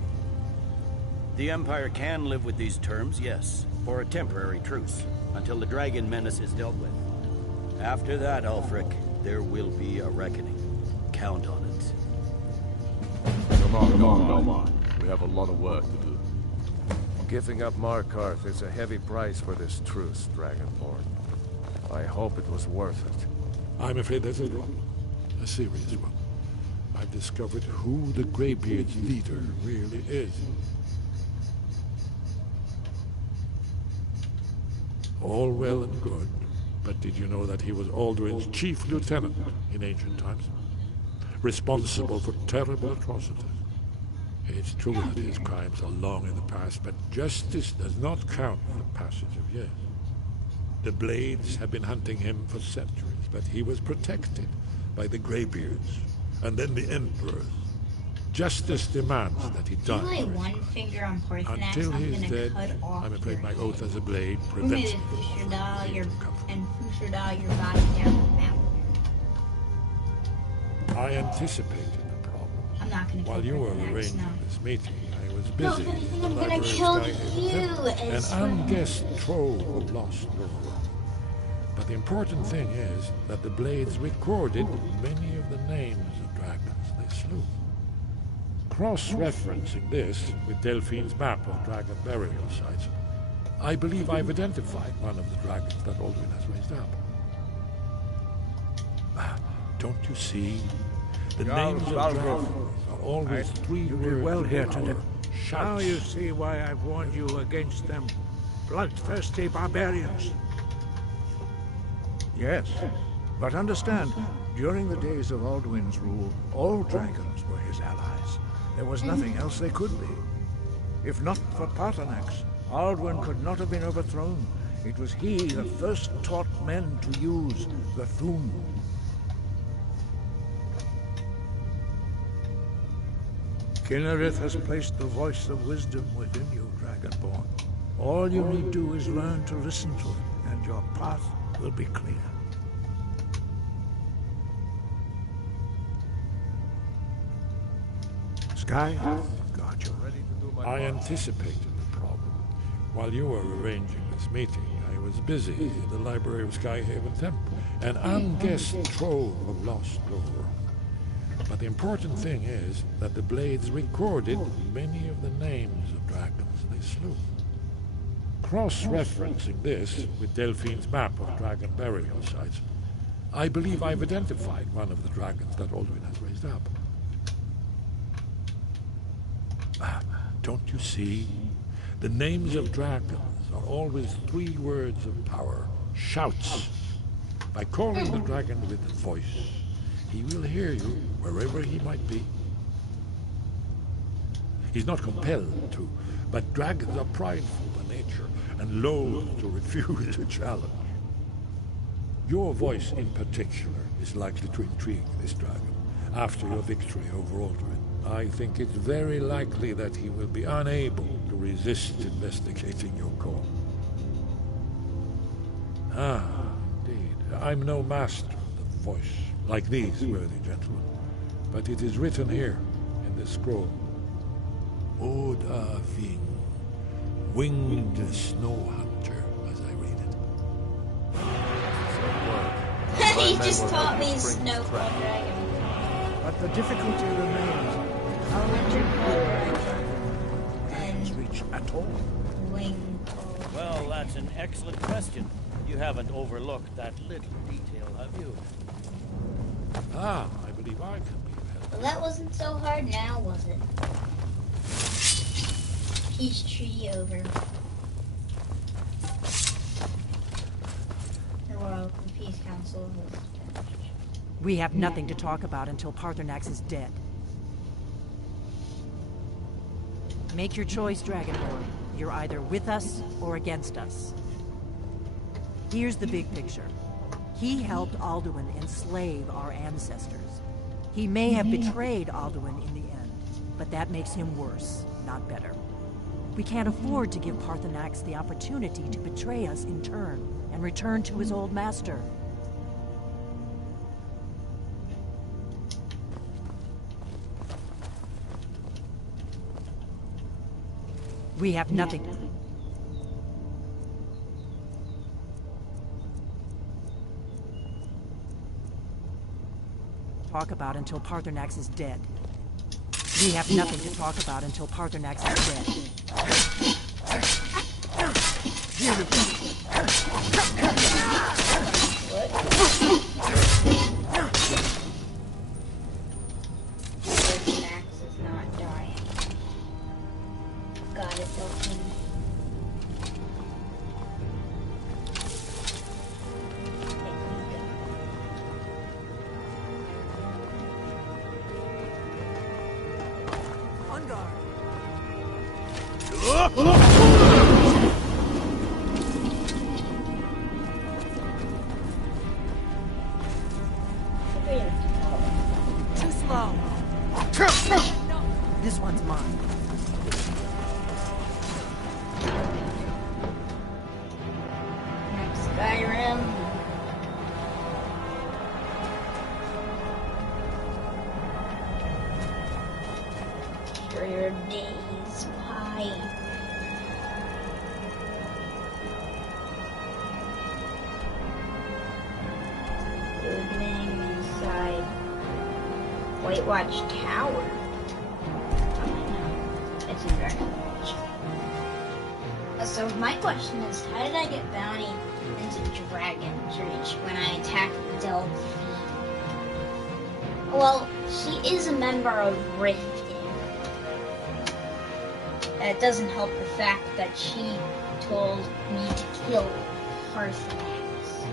The Empire can live with these terms, yes, for a temporary truce, until the dragon menace is dealt with. After that, Ulfric, there will be a reckoning. Count on it. Come on. We have a lot of work to do. Giving up Markarth is a heavy price for this truce, Dragonborn. I hope it was worth it. I'm afraid that's it. A serious one. I've discovered who the Greybeard's leader really is. All well and good, but did you know that he was Alduin's chief lieutenant in ancient times? Responsible for terrible atrocities. It's true that his crimes are long in the past, but justice does not count for the passage of years. The Blades have been hunting him for centuries, but he was protected by the Greybeards, and then the Emperors. Justice demands that he die. Lay one finger on Porthnax, Until I'm he is gonna dead, cut off I'm afraid your my oath as a blade head. prevents me. Fusherdal your body down the mountain. I anticipated the problem. I'm not gonna kill While you were Porthnax, arranging no. this meeting, I was No, busy if anything, in the I'm gonna library of kill Skyhaven you, Temple, an Ezra. unguessed trove of lost lore. But the important thing is that the Blades recorded many of the names of dragons they slew. Cross-referencing this with Delphine's map of dragon burial sites, I believe I've identified one of the dragons that Alduin has raised up. Don't you see? The Jarl names of Balgruuf, dragons are always three you words. did well here power, today. Now shouts. you see why I've warned you against them bloodthirsty barbarians. Yes, but understand, during the days of Alduin's rule, all dragons were his allies. There was nothing else they could be. If not for Paarthurnax, Alduin could not have been overthrown. It was he that first taught men to use the Thum. Kynareth has placed the voice of wisdom within you, Dragonborn. All you need do is learn to listen to it, and your path will be clear. Sky, God, you're ready to do my part. I anticipated the problem. While you were arranging this meeting, I was busy in the library of Skyhaven Temple, an unguessed trove of lost lore. But the important thing is that the Blades recorded many of the names of dragons they slew. Cross-referencing this with Delphine's map of dragon burial sites, I believe I've identified one of the dragons that Alduin has raised up. Don't you see? The names of dragons are always 3 words of power. Shouts. By calling the dragon with a voice, he will hear you wherever he might be. He's not compelled to, but dragons are prideful by nature and loath to refuse a challenge. Your voice in particular is likely to intrigue this dragon after your victory over Alduin. I think it's very likely that he will be unable to resist investigating your call. Ah, indeed. I'm no master of the voice, like these worthy gentlemen, but it is written here in this scroll. Oda Ving, winged snow hunter, as I read it. He just taught me Snowfall Dragon. But the difficulty remains. How dragons reach at all? Well, that's an excellent question. You haven't overlooked that little detail, have you? Ah, I believe I can be of help. Well, that wasn't so hard now, was it? Peace treaty over. The Royal Peace Council was finished. We have nothing to talk about until Paarthurnax is dead. Make your choice, Dragonborn. You're either with us or against us. Here's the big picture. He helped Alduin enslave our ancestors. He may have betrayed Alduin in the end, but that makes him worse, not better. We can't afford to give Paarthurnax the opportunity to betray us in turn and return to his old master. We have nothing. Talk about until Paarthurnax is dead. We have nothing to talk about until Paarthurnax is dead. Here we go. Paarthurnax is not dying. Got it, Delphine. Too slow. This one's mine. Skyrim. For your days, pie. Opening inside White Watch Tower. It's in Dragon Watch. So my question is, how did I get bounty into Dragon's Reach when I attacked Delphine? Well, she is a member of Riften. That doesn't help the fact that she told me to kill Paarthurnax,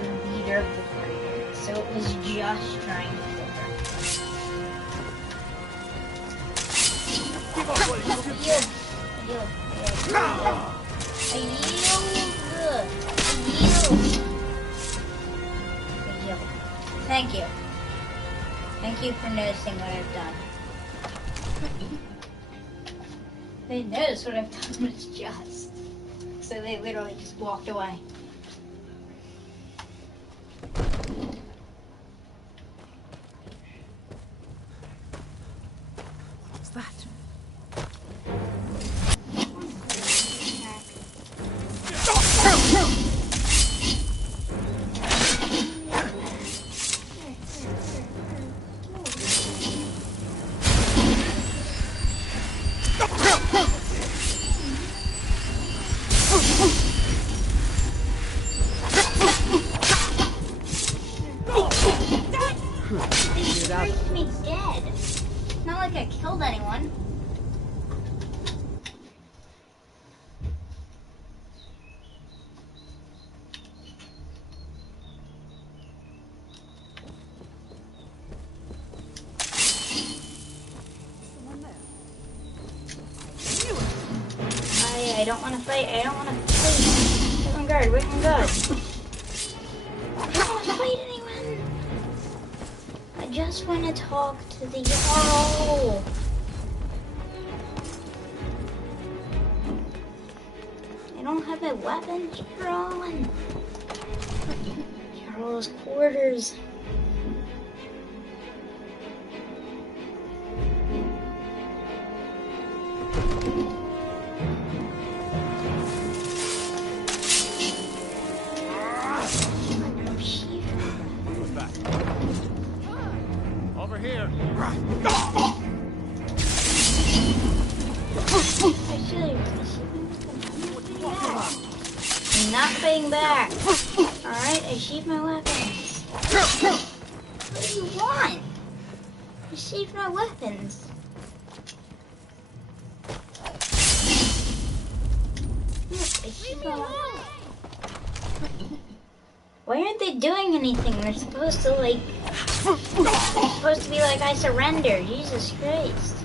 the leader of the Warriors. So it was just trying to kill her. Thank you. Thank you for noticing what I've done. They noticed what I've done, but it's just. So they literally just walked away. What was that? It me dead. Not like I killed anyone. I don't want to fight. I don't want to fight. Wait on guard. Wait on guard. I don't want to fight anyone. I just want to talk to the Jarl. I don't have my weapons drawn. Jarl's quarters. Over here. I'm not fighting back. Alright, I sheathed my weapons. What do you want? I sheathed my weapons. Look, I sheathed my weapons. Why aren't they doing anything? They're supposed to like... They're supposed to be like, I surrender. Jesus Christ.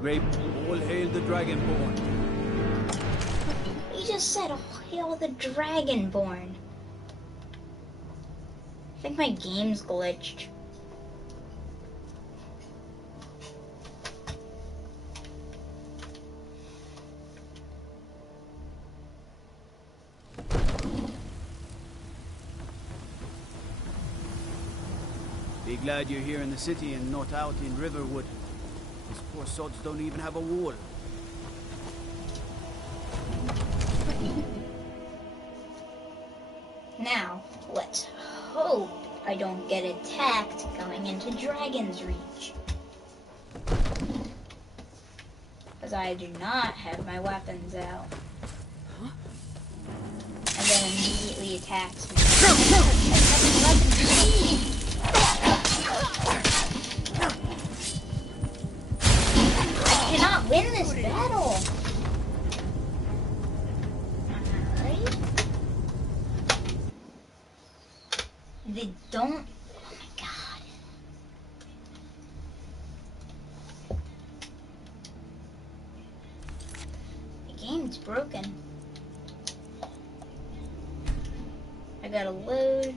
Great, all hail the Dragonborn. He just said, oh, hail the Dragonborn. I think my game's glitched. Be glad you're here in the city and not out in Riverwood. These poor sods don't even have a wall. Now, let's hope I don't get attacked going into Dragon's Reach. Because I do not have my weapons out. And then immediately attacks me. I cannot win this battle. Alright? They don't. Oh my god. The game's broken. I gotta load.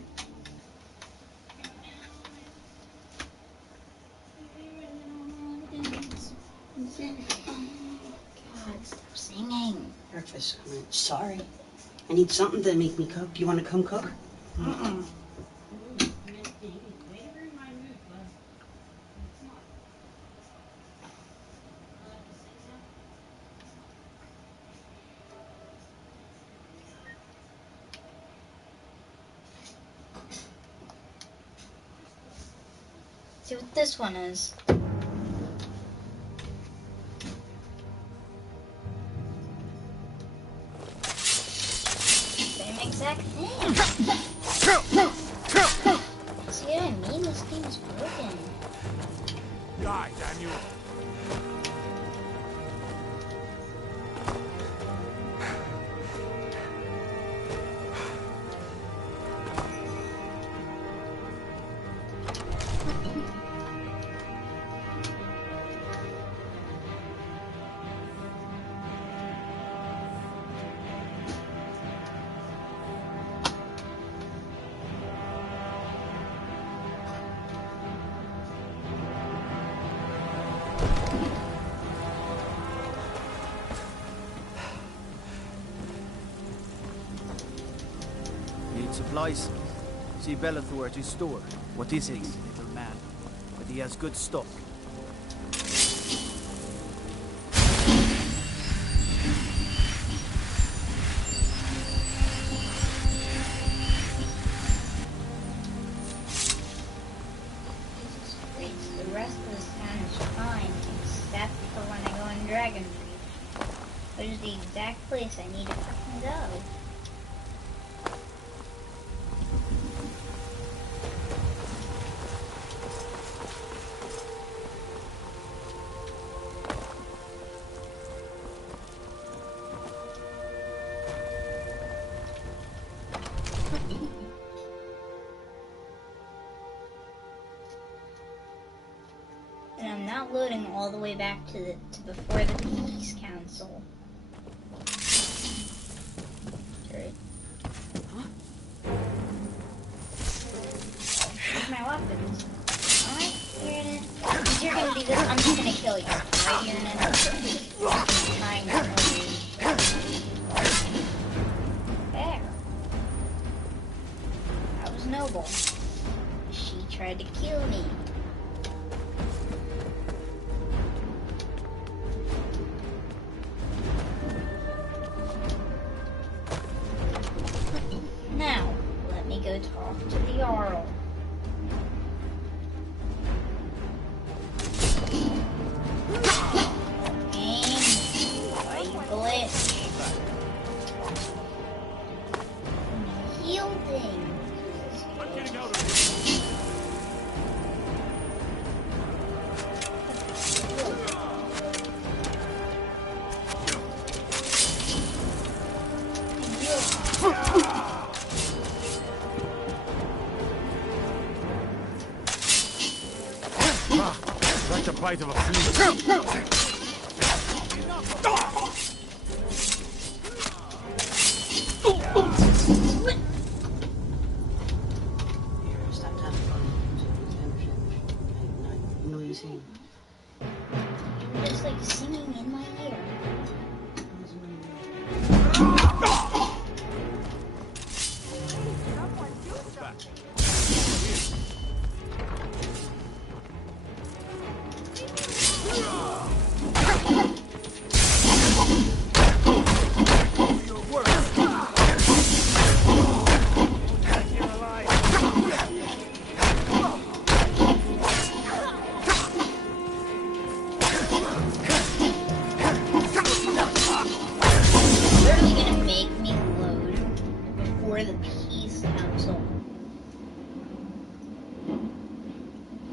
God, stop singing. Breakfast. Sorry. I need something to make me cook. Do you want to come cook? See what this one is. Same exact thing. See what I mean? This game's broken. Die, damn you. I cannot win this game. It's broken. This is not the end. This is the beginning. Die, damn you. Need supplies? See Bellathor at his store. What is he, little man? But he has good stock. The rest of this town is fine, except for when I go on Dragon Breed. Which is the exact place I need to fucking go. And I'm not loading all the way back to before the Peace Council. Great. Where's my weapons? Alright, you're gonna... If you're gonna do this, I'm just gonna kill you. Right, you're gonna... I'm trying to kill you. There. That was noble. She tried to kill me. Now, let me go talk to the Jarl. Why you glitch? Yielding. I'm getting out of here. Like the bite of a flea. Noisy. You're just like singing in my ear.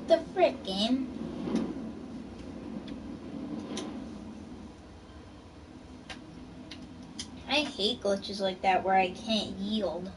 The frick, game? I hate glitches like that where I can't yield.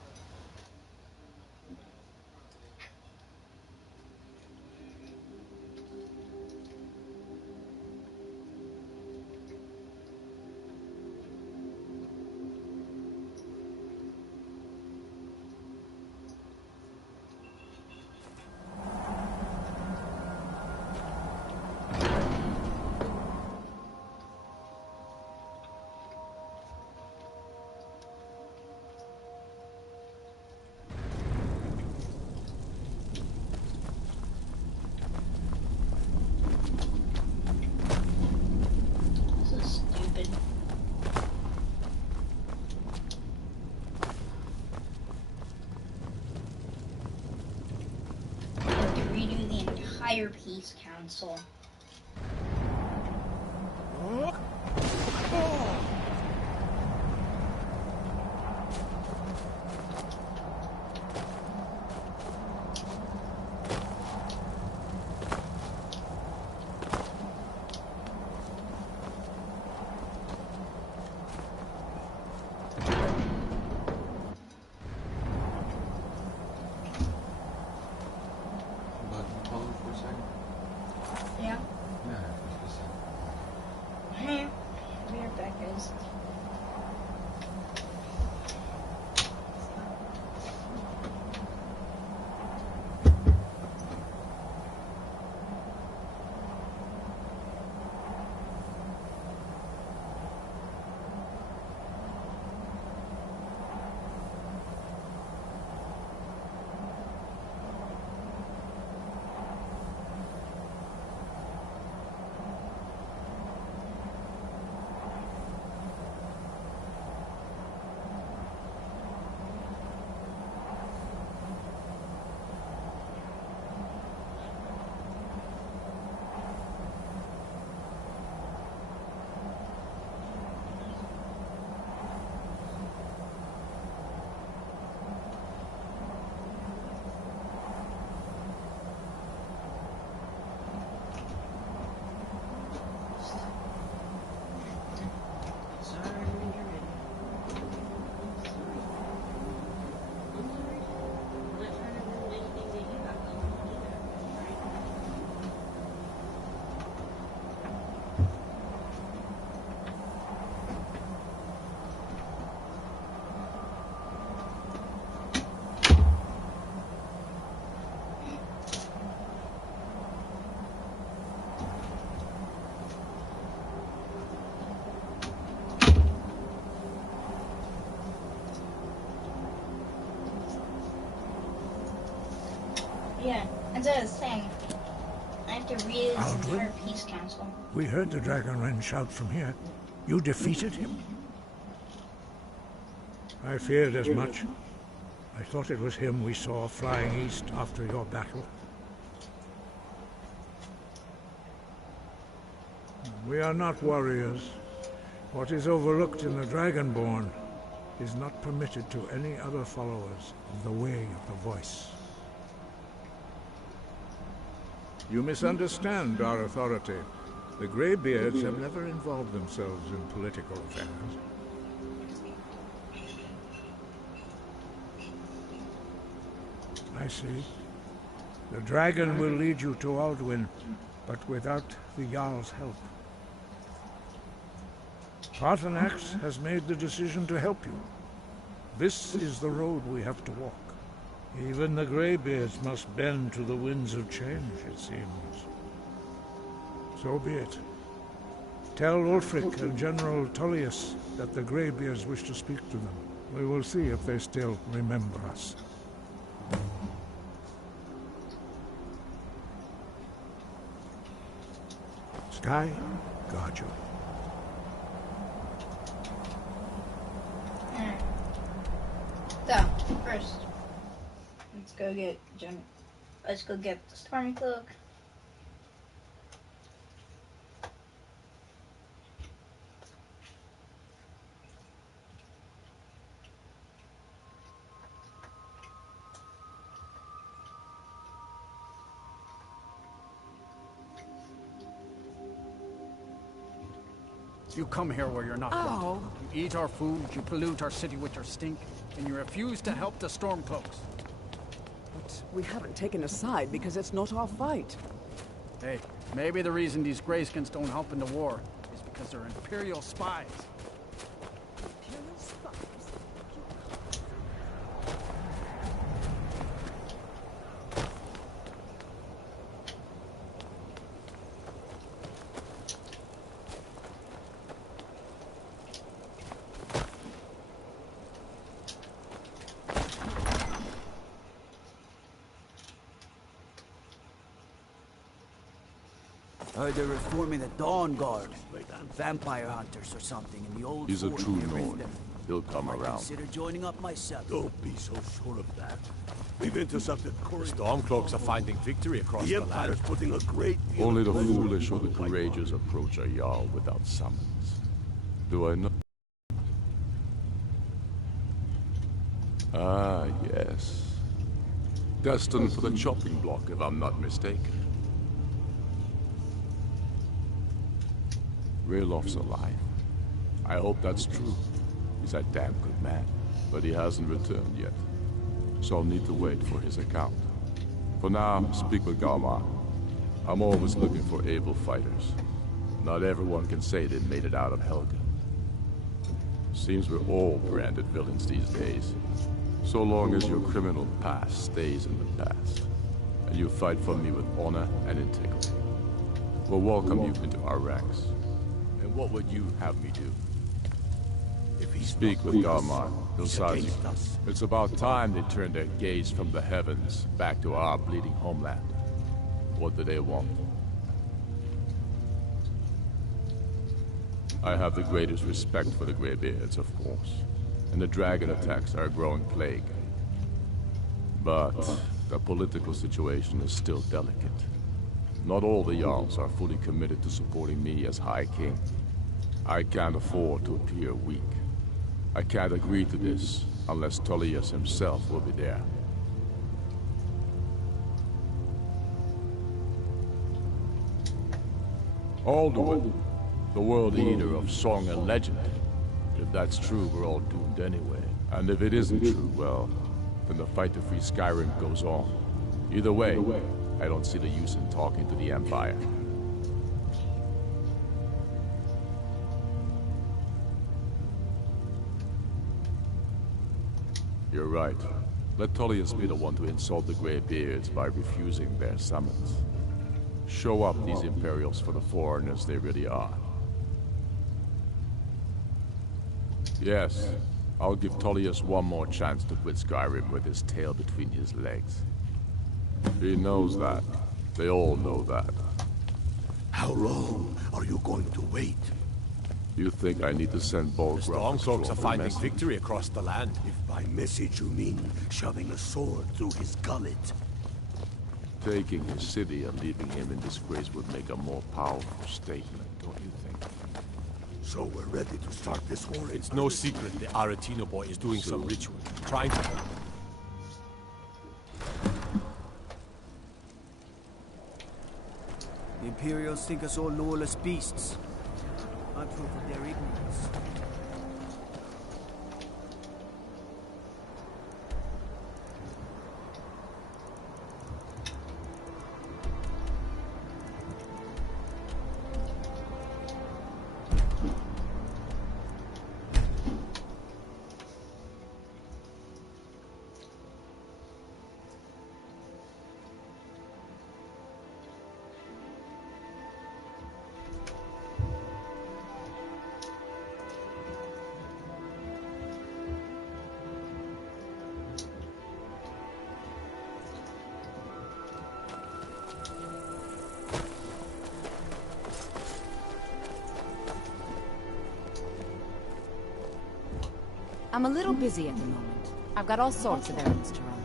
Entire Peace Council. Yeah. Yeah, that's what I was saying. I have to read his entire peace council. We heard the Dragon Wren shout from here. You defeated him? I feared as much. I thought it was him we saw flying east after your battle. We are not warriors. What is overlooked in the Dragonborn is not permitted to any other followers of the Way of the Voice. You misunderstand our authority. The Greybeards have never involved themselves in political affairs. I see. The dragon will lead you to Alduin, but without the Jarl's help. Paarthurnax has made the decision to help you. This is the road we have to walk. Even the Greybeards must bend to the winds of change, it seems. So be it. Tell Ulfric and General Tullius that the Greybeards wish to speak to them. We will see if they still remember us. Sky, guard you. Alright. So, first, let's go get the Stormcloak. You come here where you're not wanted. You eat our food, you pollute our city with your stink, and you refuse to help the Stormcloaks. But we haven't taken a side because it's not our fight. Hey, maybe the reason these Greyskins don't help in the war is because they're Imperial spies. Imperial spies? They're reforming the Dawn Guard. Vampire hunters or something in the old He's a fort true near Nord. Riften. He'll come I around. consider joining up myself. Don't be so sure of that. We've intercepted couriers. Stormcloaks are finding victory across The the Empire is land. putting a great deal Only the of pressure foolish or on the courageous approach a Jarl without summons. Do I know? Ah, yes. Destined for the chopping block, if I'm not mistaken. Raylof's alive. I hope that's true. He's a damn good man, but he hasn't returned yet. So I'll need to wait for his account. For now, speak with Galmar. I'm always looking for able fighters. Not everyone can say they made it out of Helgen. Seems we're all branded villains these days. So long as your criminal past stays in the past, and you fight for me with honor and integrity, we'll welcome you into our ranks. And what would you have me do? If he Speak with Galmar. He'll he's size you. against us. It's about time they turned their gaze from the heavens back to our bleeding homeland. What do they want? I have the greatest respect for the Greybeards, of course, and the dragon attacks are a growing plague. But the political situation is still delicate. Not all the Jarls are fully committed to supporting me as High King. I can't afford to appear weak. I can't agree to this unless Tullius himself will be there. Alduin, the World Eater of song and legend. If that's true, we're all doomed anyway. And if it isn't true, well, then the fight to free Skyrim goes on. Either way, I don't see the use in talking to the Empire. You're right. Let Tullius be the one to insult the Greybeards by refusing their summons. Show up these Imperials for the foreigners they really are. Yes, I'll give Tullius one more chance to quit Skyrim with his tail between his legs. He knows that. They all know that. How long are you going to wait? You think I need to send Bolgraf? The Stormcloaks are finding victory across the land. If by message you mean shoving a sword through his gullet. Taking his city and leaving him in disgrace would make a more powerful statement, don't you think? So we're ready to start this war. It's no secret the Aretino boy is doing some ritual, trying to... The Imperials think us all lawless beasts. I prove of their ignorance. I'm a little busy at the moment. I've got all sorts of errands to run.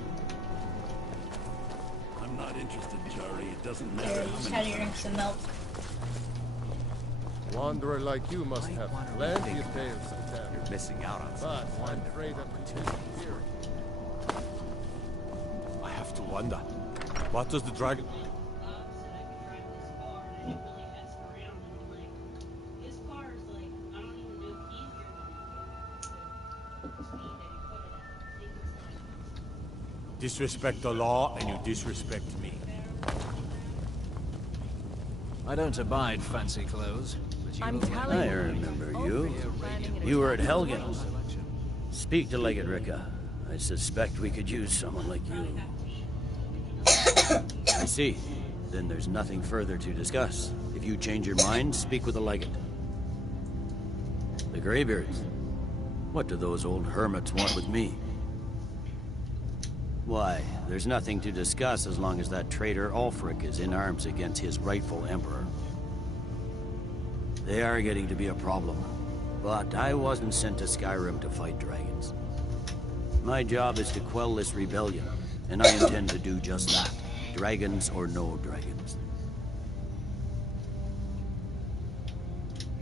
I'm not interested, Charlie. It doesn't Here, matter just how had many... to drink some milk. A wanderer like you must have plenty of tales to tell. You're missing out on some But I'm afraid that here. I have to wonder, what does the dragon... Disrespect the law, and you disrespect me. I don't abide fancy clothes, but you look like... I remember you. You were at Helgen's. Speak to Legate Ricca. I suspect we could use someone like you. I see. Then there's nothing further to discuss. If you change your mind, speak with the Legate. The Greybeards. What do those old hermits want with me? Why, there's nothing to discuss as long as that traitor Ulfric is in arms against his rightful emperor. They are getting to be a problem, but I wasn't sent to Skyrim to fight dragons. My job is to quell this rebellion, and I intend to do just that, dragons or no dragons.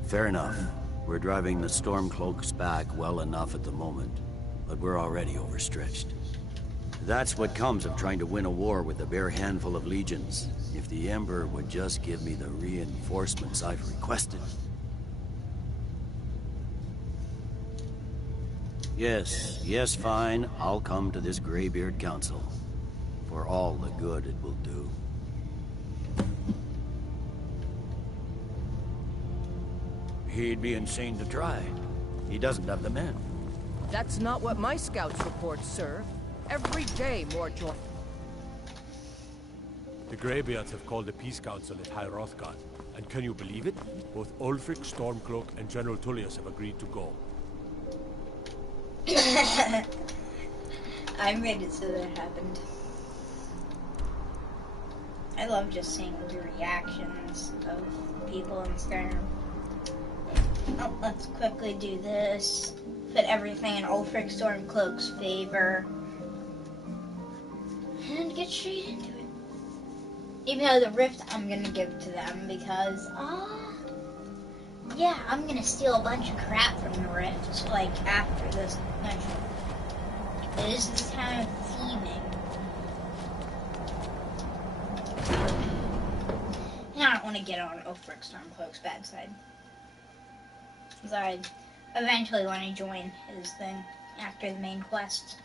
Fair enough. We're driving the Stormcloaks back well enough at the moment, but we're already overstretched. That's what comes of trying to win a war with a bare handful of legions. If the Emperor would just give me the reinforcements I've requested. Yes, fine. I'll come to this Greybeard Council. For all the good it will do. He'd be insane to try. He doesn't have the men. That's not what my scouts report, sir. Every day, more joy. The Greybeards have called a peace council at High Hrothgar, and can you believe it? Both Ulfric, Stormcloak, and General Tullius have agreed to go. I made it so that happened. I love just seeing the reactions of people in Skyrim. Oh, let's quickly do this. Put everything in Ulfric Stormcloak's favor. And get straight into it. Even though the rift I'm gonna give to them because, yeah, I'm gonna steal a bunch of crap from the rift, like, after this dungeon. It is the time of thieving. And I don't want to get on Ulfric Stormcloak's bad side. Because I eventually want to join his thing after the main quest.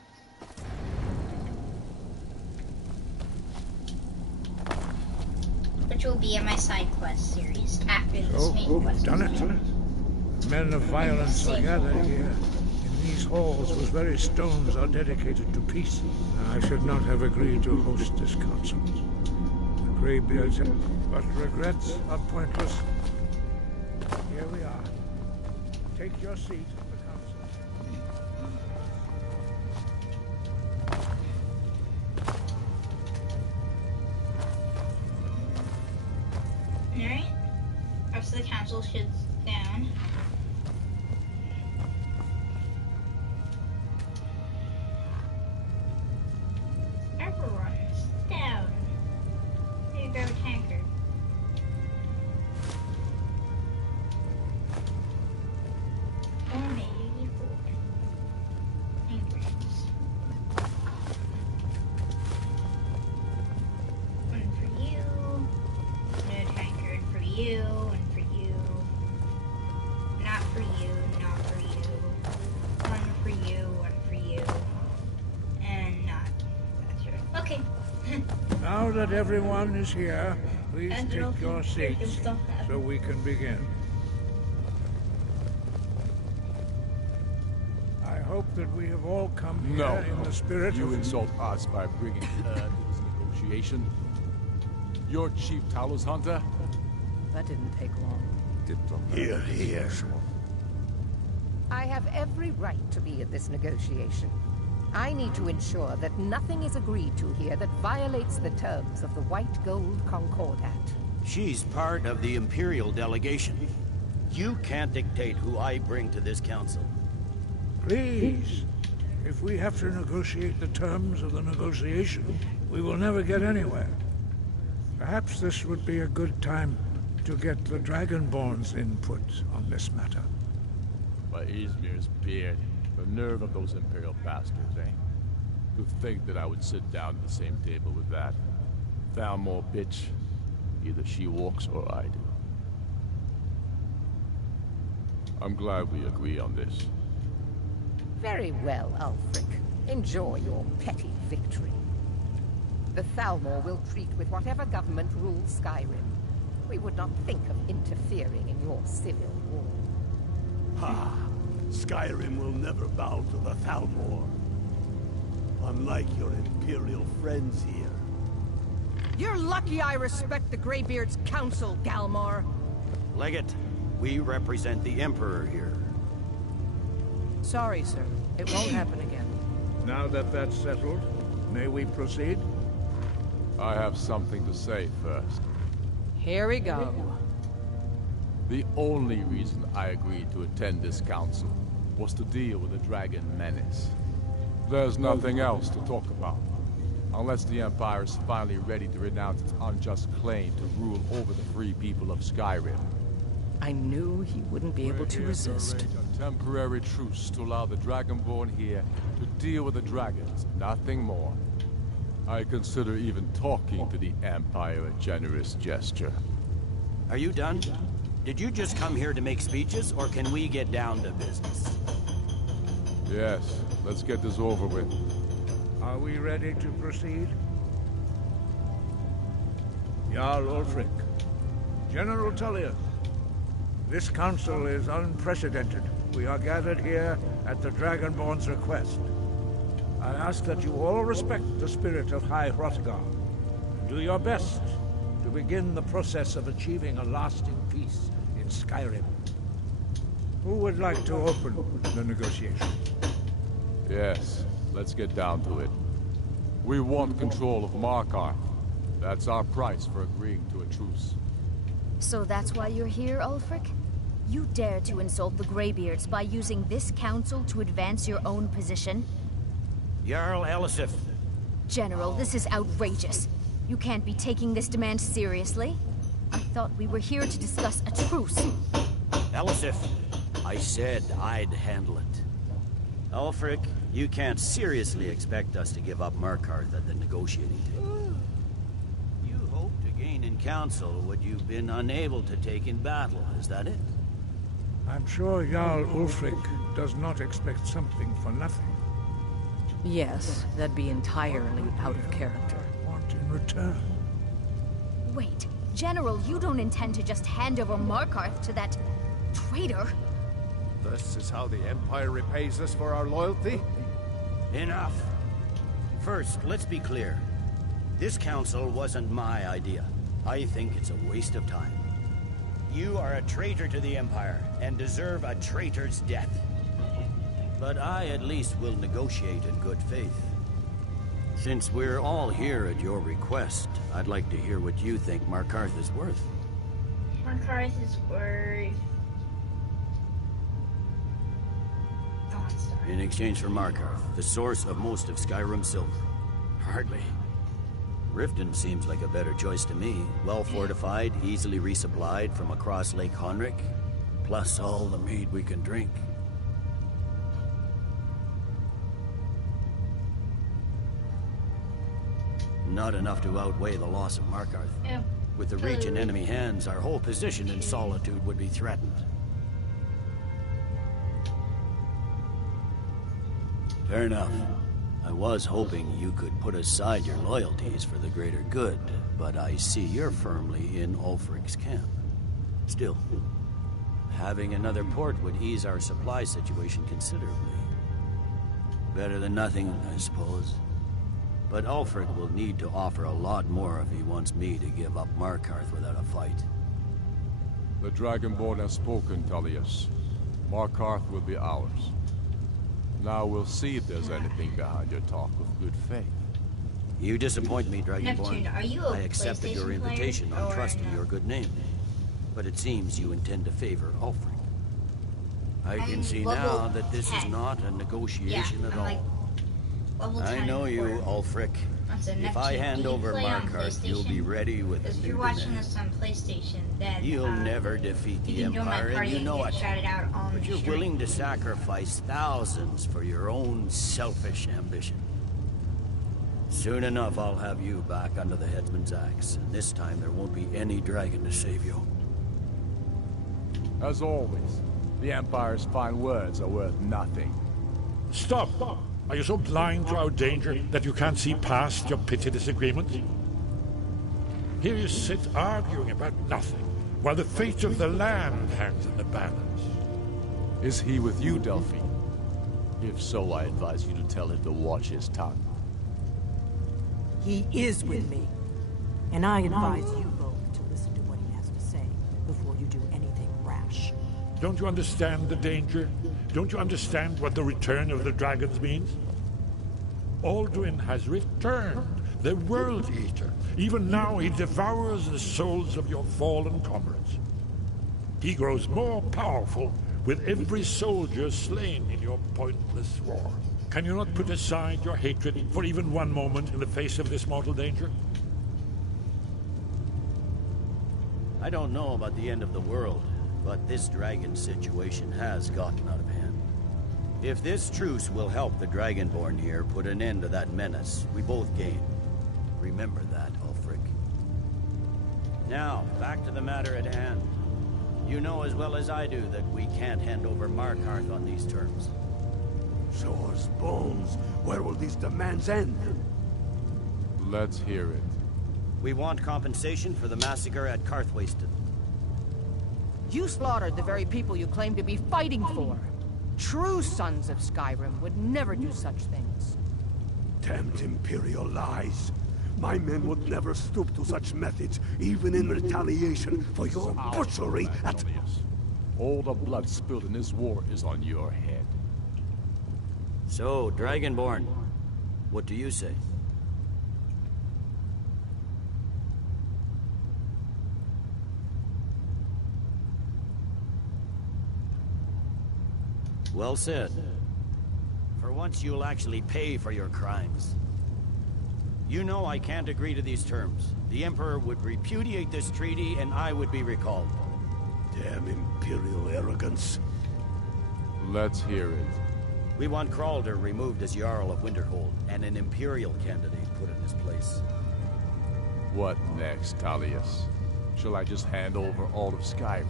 Which will be in my side quest series after this main quest. Done it. Men of violence are gathered here. In these halls whose very stones are dedicated to peace. I should not have agreed to host this council. The Greybeards have, but regrets are pointless. Here we are. Take your seat at the council. Alright. Rest of the council should down. Everyone's down. There you go, tanker. Only 84. Tankers. One for you. No tankard for you. One for you. Not for you. Not for you. One for you. One for you. And not. That's right. Okay. Now that everyone is here, please take your seats so we can begin. I hope that we have all come here in the spirit you of... insult us by bringing her to this negotiation. You're Chief Talos Hunter? That didn't take long. Here, here. I have every right to be at this negotiation. I need to ensure that nothing is agreed to here that violates the terms of the White Gold Concordat. She's part of the Imperial delegation. You can't dictate who I bring to this council. Please, if we have to negotiate the terms of the negotiation, we will never get anywhere. Perhaps this would be a good time to get the Dragonborn's input on this matter. By Izmir's beard, the nerve of those Imperial bastards, eh? To think that I would sit down at the same table with that. Thalmor bitch. Either she walks or I do. I'm glad we agree on this. Very well, Ulfric. Enjoy your petty victory. The Thalmor will treat with whatever government rules Skyrim. We would not think of interfering in your civil war. Ha! Skyrim will never bow to the Thalmor. Unlike your Imperial friends here. You're lucky I respect the Greybeard's counsel, Galmar. Legate, we represent the Emperor here. Sorry, sir. It won't happen again. Now that that's settled, may we proceed? I have something to say first. Here we go. The only reason I agreed to attend this council was to deal with the dragon menace. There's nothing else to talk about. Unless the Empire is finally ready to renounce its unjust claim to rule over the free people of Skyrim. I knew he wouldn't be able to resist. To arrange a temporary truce to allow the Dragonborn here to deal with the dragons, nothing more. I consider even talking to the Empire a generous gesture. Are you done? Did you just come here to make speeches, or can we get down to business? Yes, let's get this over with. Are we ready to proceed? Jarl Ulfric, General Tullier, this council is unprecedented. We are gathered here at the Dragonborn's request. I ask that you all respect the spirit of High Hrothgar, and do your best to begin the process of achieving a lasting peace in Skyrim. Who would like to open the negotiations? Yes, let's get down to it. We want control of Markarth. That's our price for agreeing to a truce. So that's why you're here, Ulfric? You dare to insult the Greybeards by using this council to advance your own position? Jarl Elisif. General, this is outrageous. You can't be taking this demand seriously. I thought we were here to discuss a truce. Elisif, I said I'd handle it. Ulfric, you can't seriously expect us to give up Markarth at the negotiating table. You hope to gain in council what you've been unable to take in battle, is that it? I'm sure Jarl Ulfric does not expect something for nothing. Yes, that'd be entirely out of character. Want in return? Wait, General, you don't intend to just hand over Markarth to that traitor? This is how the Empire repays us for our loyalty? Enough. First, let's be clear. This council wasn't my idea. I think it's a waste of time. You are a traitor to the Empire, and deserve a traitor's death. But I at least will negotiate in good faith. Since we're all here at your request, I'd like to hear what you think Markarth is worth. Markarth is worth... In exchange for Markarth, the source of most of Skyrim's silver. Hardly. Riften seems like a better choice to me. Well fortified, easily resupplied from across Lake Honric, plus all the mead we can drink. Not enough to outweigh the loss of Markarth. Yeah. With the reach in enemy hands, our whole position in Solitude would be threatened. Fair enough. I was hoping you could put aside your loyalties for the greater good, but I see you're firmly in Ulfric's camp. Still, having another port would ease our supply situation considerably. Better than nothing, I suppose. But Ulfric will need to offer a lot more if he wants me to give up Markarth without a fight. The Dragonborn has spoken, Tullius. Markarth will be ours. Now we'll see if there's anything behind your talk of good faith. You disappoint me, Dragonborn. Neptune, are you a I accepted your PlayStation invitation player, on or trusting no? your good name. But it seems you intend to favor Ulfric. I can see now that this is not a negotiation at all. I know you, Ulfric. If I hand over Markarth, you'll be ready with a If new you're watching demand. this on PlayStation, then You'll never defeat the you can join my Empire, party and you know and it. get shouted out on But the you're street. willing to sacrifice thousands for your own selfish ambition. Soon enough, I'll have you back under the headsman's axe, and this time there won't be any dragon to save you. As always, the Empire's fine words are worth nothing. Stop! Are you so blind to our danger that you can't see past your petty disagreements? Here you sit arguing about nothing, while the fate of the land hangs in the balance. Is he with you, Delphine? If so, I advise you to tell him to watch his tongue. He is with me. And I advise you both to listen to what he has to say before you do anything rash. Don't you understand the danger? Don't you understand what the return of the dragons means? Alduin has returned, the World Eater. Even now he devours the souls of your fallen comrades. He grows more powerful with every soldier slain in your pointless war. Can you not put aside your hatred for even one moment in the face of this mortal danger? I don't know about the end of the world, but this dragon situation has gotten out of hand. If this truce will help the Dragonborn here put an end to that menace, we both gain. Remember that, Ulfric. Now, back to the matter at hand. You know as well as I do that we can't hand over Markarth on these terms. Show us bones. Where will these demands end? Let's hear it. We want compensation for the massacre at Karthwasten. You slaughtered the very people you claim to be fighting for. True sons of Skyrim would never do such things. Damned Imperial lies. My men would never stoop to such methods, even in retaliation for your butchery at... All the blood spilled in this war is on your head. So, Dragonborn, what do you say? Well said. For once you'll actually pay for your crimes. You know I can't agree to these terms. The Emperor would repudiate this treaty and I would be recalled. Damn Imperial arrogance. Let's hear it. We want Kralder removed as Jarl of Winterhold and an Imperial candidate put in his place. What next, Tullius? Shall I just hand over all of Skyrim?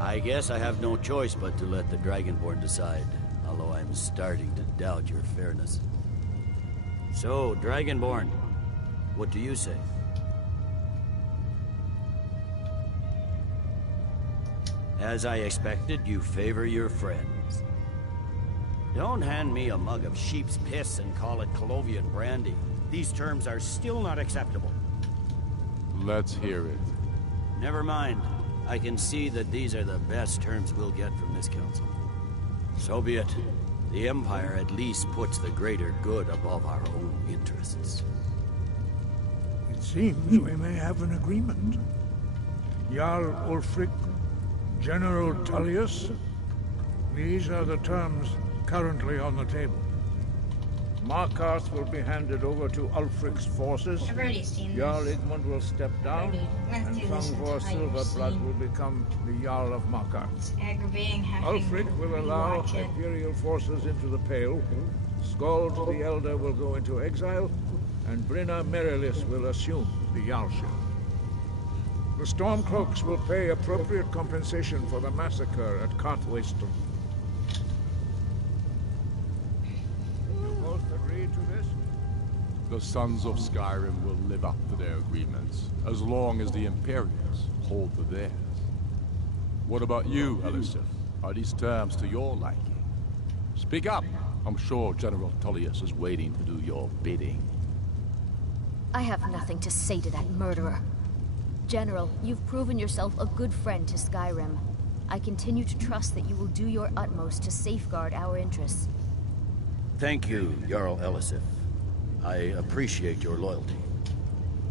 I guess I have no choice but to let the Dragonborn decide, although I'm starting to doubt your fairness. So, Dragonborn, what do you say? As I expected, you favor your friends. Don't hand me a mug of sheep's piss and call it Colovian brandy. These terms are still not acceptable. Let's hear it. Never mind. I can see that these are the best terms we'll get from this council. So be it. The Empire at least puts the greater good above our own interests. It seems we may have an agreement. Jarl Ulfric, General Tullius. These are the terms currently on the table. Markarth will be handed over to Ulfric's forces. I've already seen Jarl this. Igmund will step down, and Thungvor Silverblood will become the Jarl of Markarth. It's aggravating having Ulfric will to allow rewatch it. Imperial forces into the Pale. Skald the Elder will go into exile, and Brinna Merilis will assume the Jarlship. The Stormcloaks will pay appropriate compensation for the massacre at Carthwayston. You both agree to this? The Sons of Skyrim will live up to their agreements, as long as the Imperials hold to theirs. What about you, Elisif? Are these terms to your liking? Speak up! I'm sure General Tullius is waiting to do your bidding. I have nothing to say to that murderer. General, you've proven yourself a good friend to Skyrim. I continue to trust that you will do your utmost to safeguard our interests. Thank you, Jarl Elisif. I appreciate your loyalty.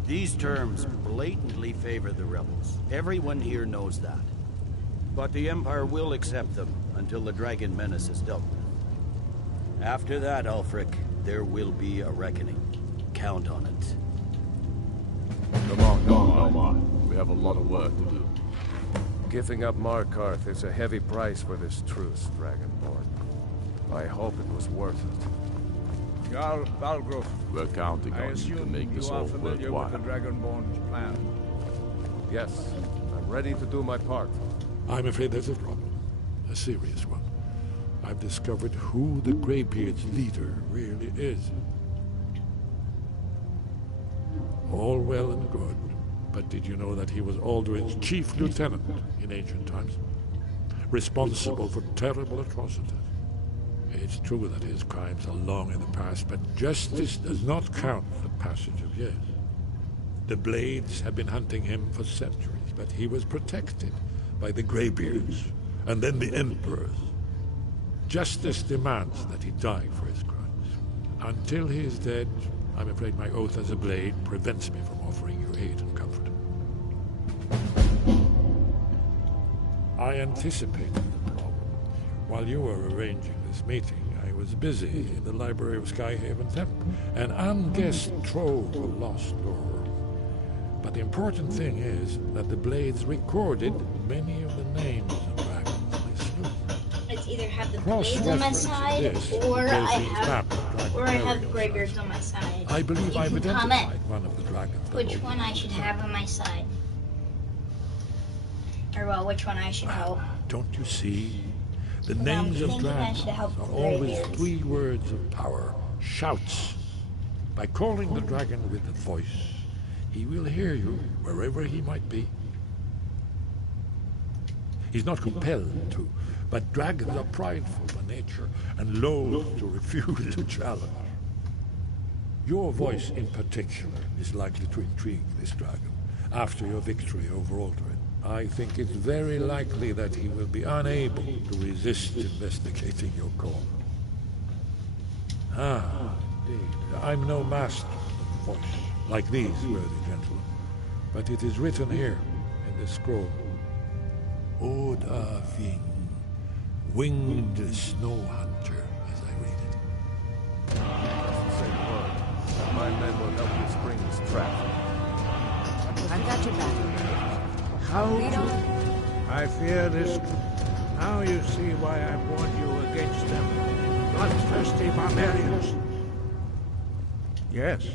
These terms blatantly favor the rebels. Everyone here knows that. But the Empire will accept them until the Dragon Menace is dealt with. After that, Ulfric, there will be a reckoning. Count on it. Come on. We have a lot of work to do. Giving up Markarth is a heavy price for this truce, Dragonborn. I hope it was worth it. Jarl Balgruf. We're counting I on you to assume make this you all are familiar worthwhile. with the Dragonborn's plan. Yes, I'm ready to do my part. I'm afraid there's a problem. A serious one. I've discovered who the Greybeard's leader really is. All well and good, but did you know that he was Alduin's chief lieutenant in ancient times? Responsible for terrible atrocities. It's true that his crimes are long in the past, but justice does not count the passage of years. The Blades have been hunting him for centuries, but he was protected by the Greybeards, and then the Emperors. Justice demands that he die for his crimes. Until he is dead, I'm afraid my oath as a Blade prevents me from offering you aid and comfort. I anticipated the problem. While you were arranging this meeting, I was busy in the library of Skyhaven Temple, an unguessed trove of lost lore. But the important thing is that the Blades recorded many of the names of dragons they slew. It's either have the Blades on my side, or I have Greybeards on my side. I believe I've identified one of the dragons. Which one I should have on my side. Or well, which one I should help. Don't you see? The names of dragons are always 3 words of power. Shouts. By calling the dragon with a voice, he will hear you wherever he might be. He's not compelled to, but dragons are prideful by nature and loath to refuse a challenge. Your voice in particular is likely to intrigue this dragon after your victory over Alduin. I think it's very likely that he will be unable to resist investigating your call. Indeed. I'm no master of the voice, like these worthy gentlemen, but it is written here in this scroll. Oda Ving, winged snow hunter, as I read it. Doesn't say a word. My men will help you spring this trap. I've got your back. I fear this. Now you see why I warned you against them. Bloodthirsty barbarians. Yes,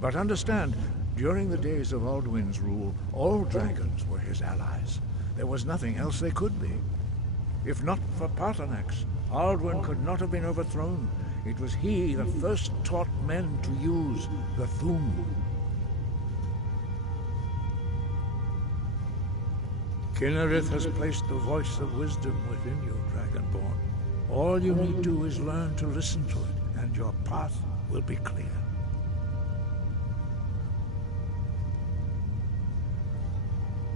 but understand, during the days of Alduin's rule, all dragons were his allies. There was nothing else they could be. If not for Paarthurnax, Alduin could not have been overthrown. It was he that first taught men to use the Thu'um. Kynareth has placed the voice of wisdom within you, Dragonborn. All you need do is learn to listen to it, and your path will be clear.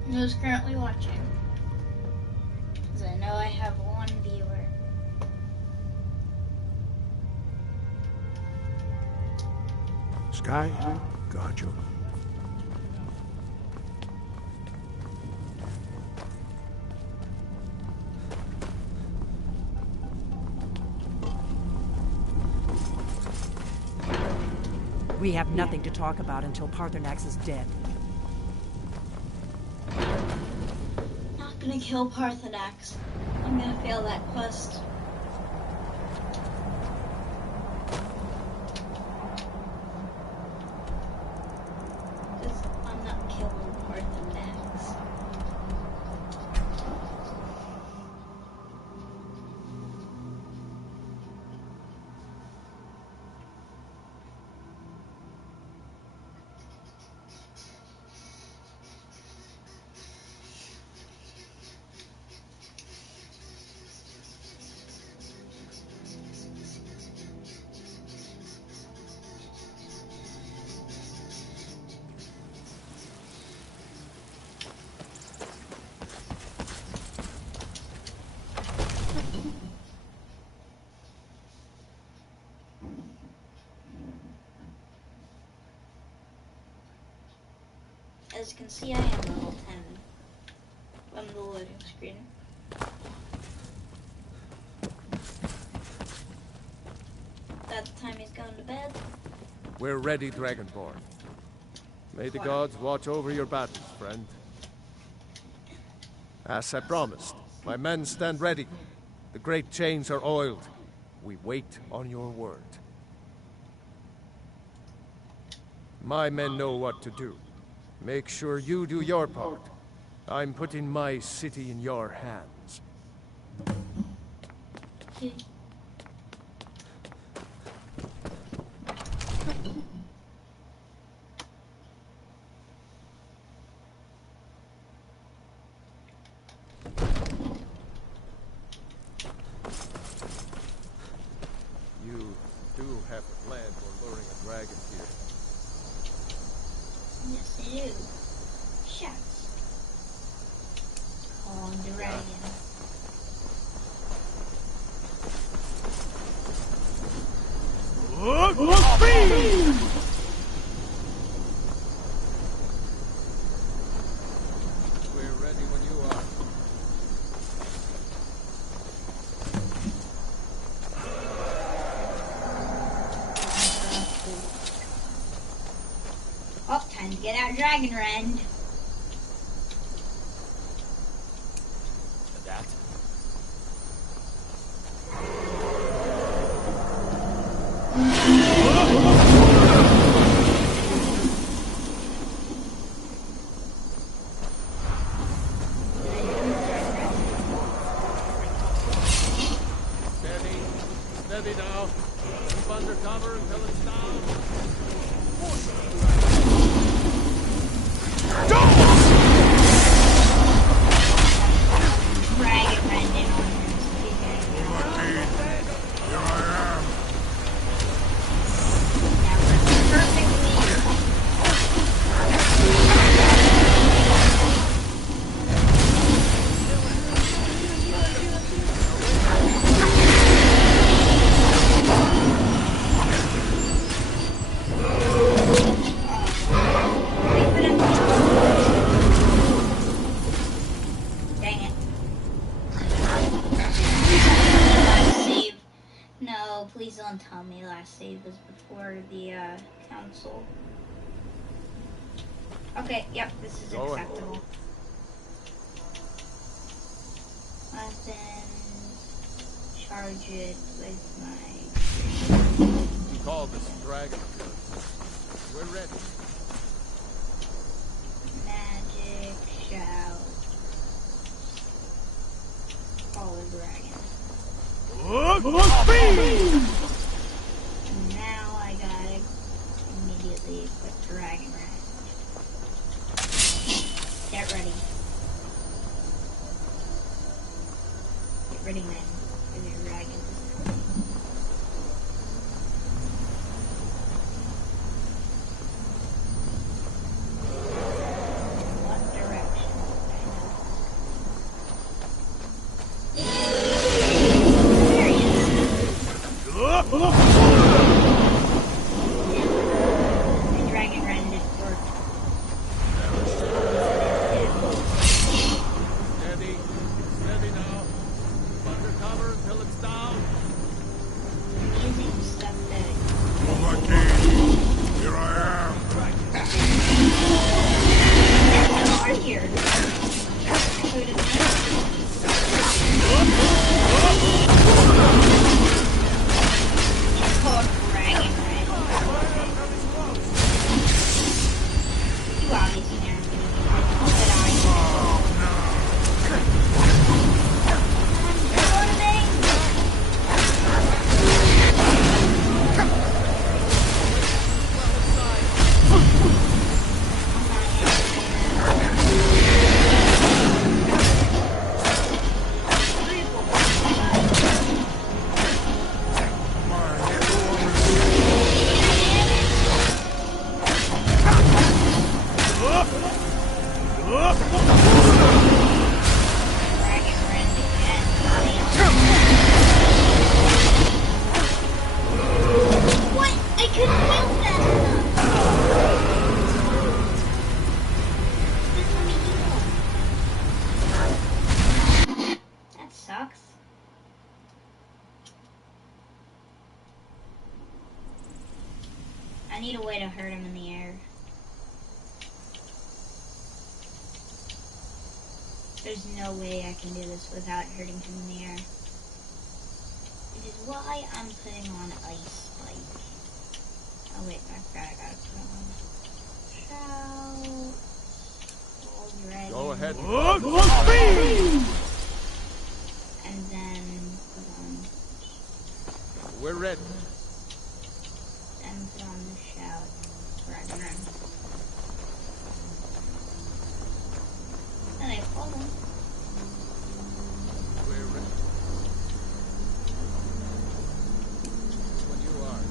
Who's currently watching? Because I know I have one viewer. Sky, guard you. We have nothing to talk about until Parthenax is dead. Not gonna kill Parthenax. I'm gonna fail that quest. Because I'm not killing Parthenax. As you can see, I am level 10 from the loading screen. That's the time he's going to bed. We're ready, Dragonborn. May the gods watch over your battles, friend. As I promised, my men stand ready. The great chains are oiled. We wait on your word. My men know what to do. Make sure you do your part. I'm putting my city in your hands. You do have a plan for luring a dragon here. Yes, I do. Shucks. Oh, dragon. We're ready when you are. Oh, time to get out Dragon Rend. That? Steady now. Keep under cover until it's down. Dragon Rend in on Here I am. Dang it. Last save. No, please don't tell me last save was before the council. Okay, yep, this is acceptable. And then charge it with my... We call this dragon. We're ready. Magic shout. Call a dragon. Now I gotta immediately equip Dragon Rend. Get ready. Get ready, men, for the dragon is coming. What direction? There he is. The Dragon Rend is worked. Steady now. Keep under cover. What? I couldn't heal fast enough. That sucks. I need a way to hurt him in the air. There's no way I can do this without hurting him in the air. Which is why I'm putting on Ice Spike. Oh wait, I forgot I gotta put on Shout. Already. Go ahead. And then put on. We're ready. Then put on the Shout. Dragon Rim. And I pull them. We're ready. When you are.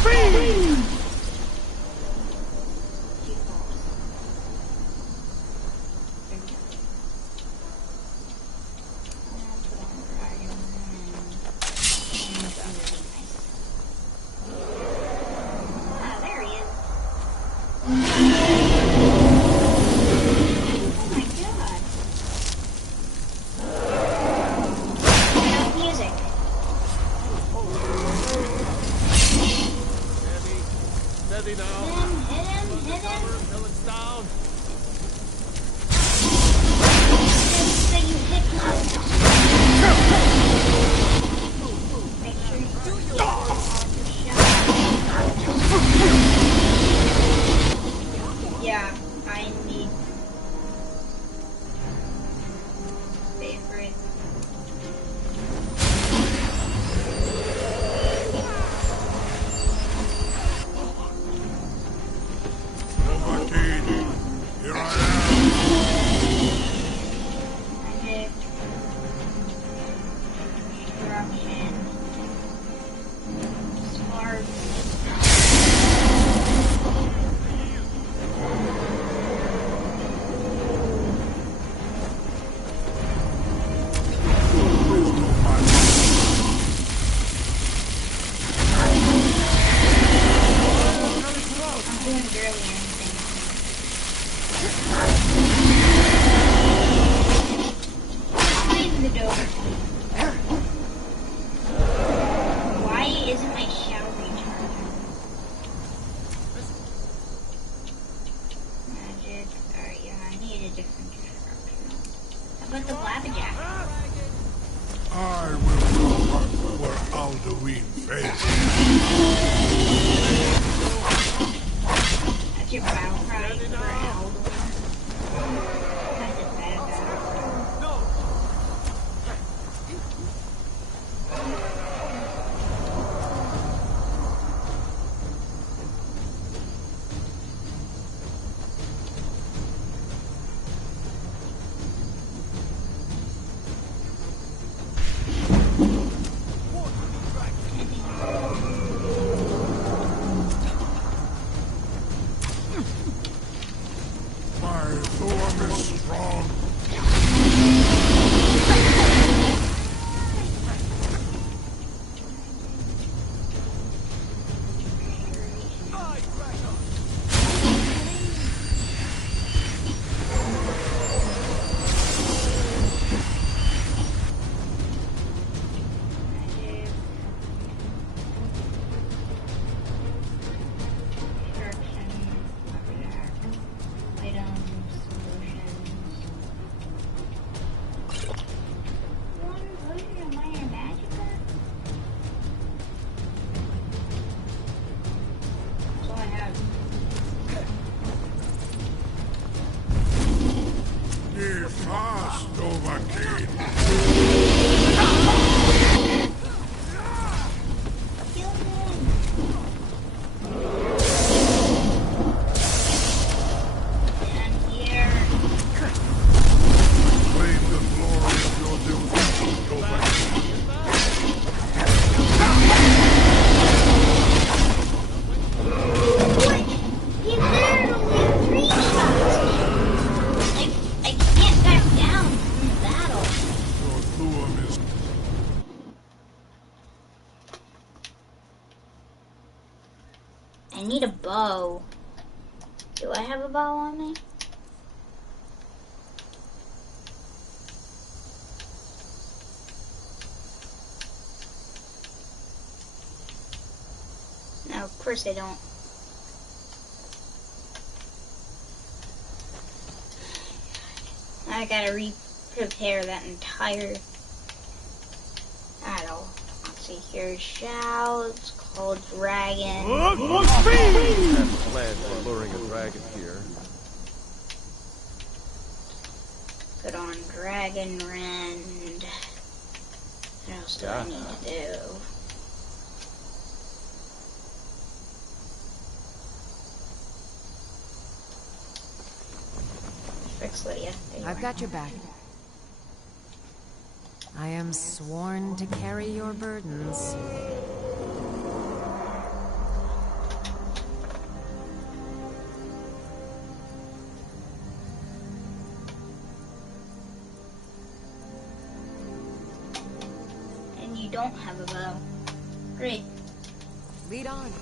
Speed! Steady now. Hit him, hit him. Until it's down. So you hit him. Make sure you do your Yeah, I need favorite. Here I am. Magic. Destruction. Sparks. I'm doing barely anything. Behind the door. Why isn't my shout recharging? Magic. Alright, yeah, I need a different destruction. How about the Blabberjack? I will go where Alduin fails. That's your battle cry for Alduin. That's a bad battle cry. Do I have a bow on me? No, of course I don't. I gotta re-prepare that entire battle. Let's see here. Shouts, called dragon. I have planned for luring a dragon here. Put on dragon rend. What else do I need to do? Fix Lydia. I've got your back. I am sworn to carry your burdens. And you don't have a bow. Great. Lead on.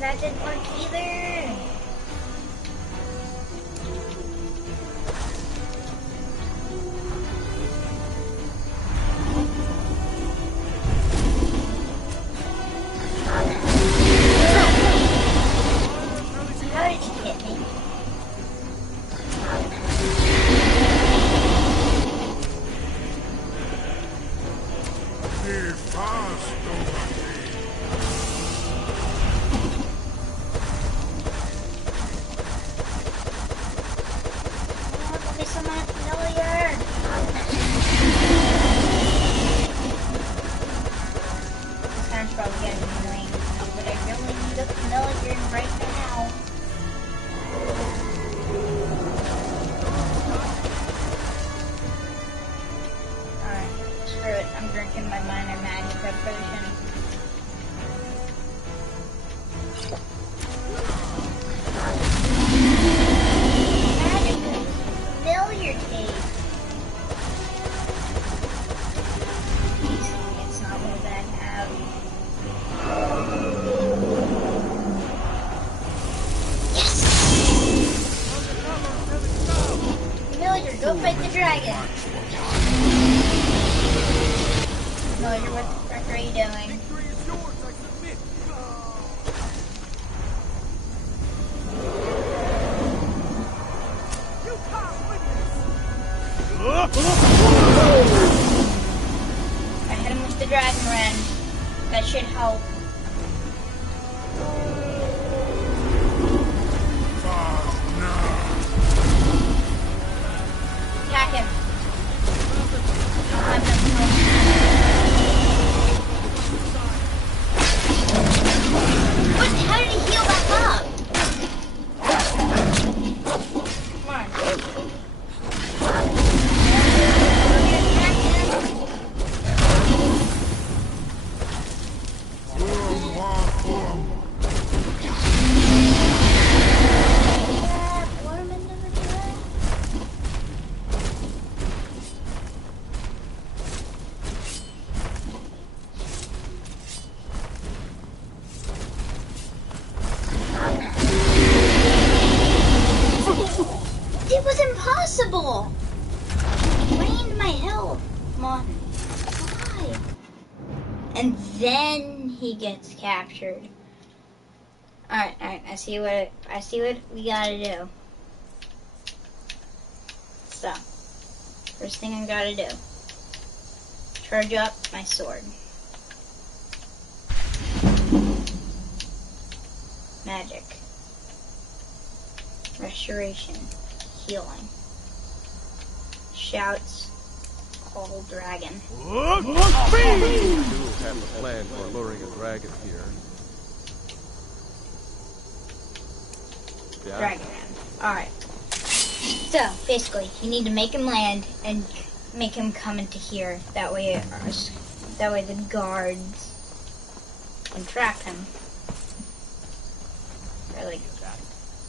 That didn't work either. How did she hit me? Go fight the dragon. Familiar, what the frick are you doing? I hit him with the dragon rend. That should help. Attack him. I don't have enough health. What? How did he heal back up? Come on. It was impossible! Drained my health. Come on. Why? And then he gets captured. Alright, I see what we gotta do. So, first thing I gotta do. Charge up my sword. Magic. Restoration. Healing. Shouts. Call dragon. We do have a plan for luring a dragon here. Yeah. Dragon Ram. Alright. So, basically, you need to make him land and make him come into here. That way the guards can trap him. Or like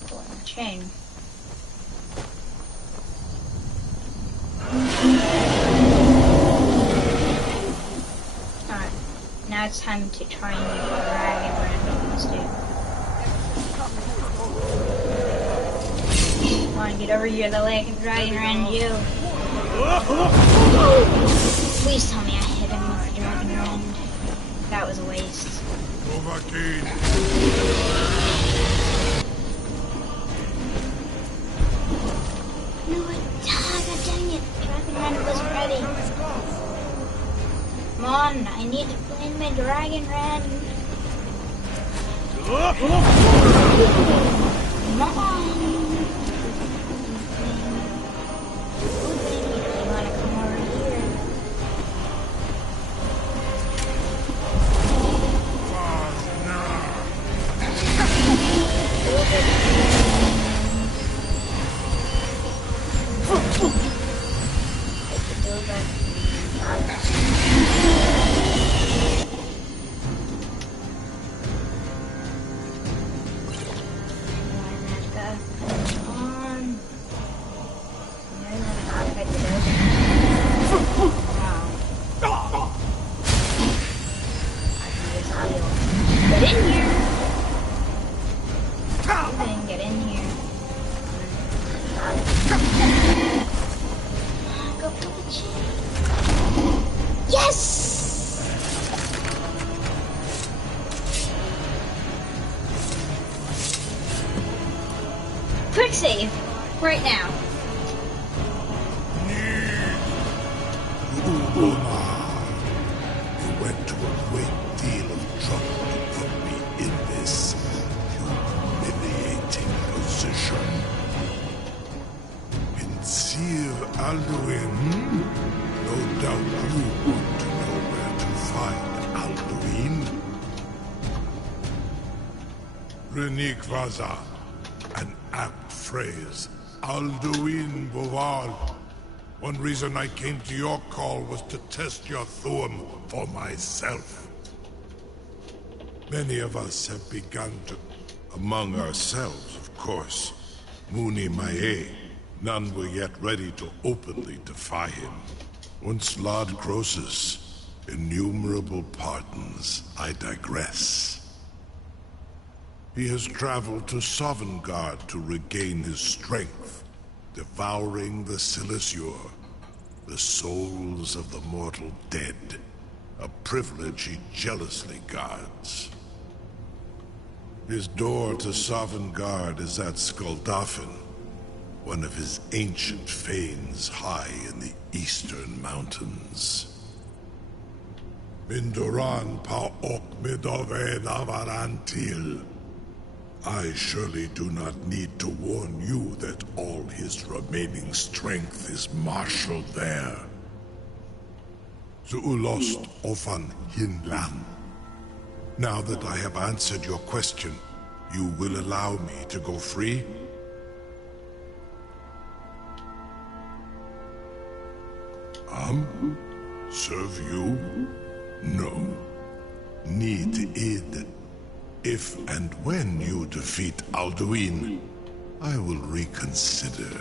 pulling the chain. Alright. Now it's time to try and get the dragon Ram on this dude. Come on, get over here, the leg of dragon ran you. Please tell me I hit him with the dragon rend. That was a waste. No, God dang it. Dragon rend wasn't ready. Come on, I need to plan my dragon rend. Come on. Quick save, right now. You went to a great deal of trouble to put me in this humiliating position. In Sir Alduin, no doubt you want to know where to find Alduin. Renik Vaza, an apt phrase. Alduin Boval. One reason I came to your call was to test your Thuum for myself. Many of us have begun to... Among ourselves, of course. Muni Mae. None were yet ready to openly defy him. Once Lord Croesus, innumerable pardons, I digress. He has traveled to Sovngarde to regain his strength, devouring the Silesur, the souls of the mortal dead, a privilege he jealously guards. His door to Sovngarde is at Skuldafn, one of his ancient fanes high in the eastern mountains. Mindoran pa ok midove navarantil. I surely do not need to warn you that all his remaining strength is marshaled there. Zuulost ofan hinlan. Now that I have answered your question, you will allow me to go free? Serve you? No. Need id. If and when you defeat Alduin, I will reconsider.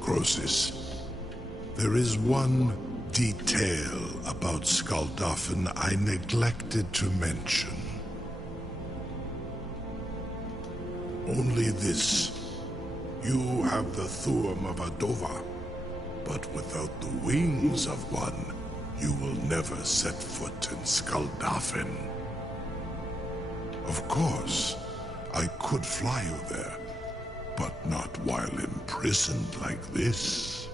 Croesus. There is one detail about Skuldafn I neglected to mention. Only this. You have the Thuum of Adova, but without the wings of one, you will never set foot in Skuldafn. Of course, I could fly you there, but not while imprisoned like this.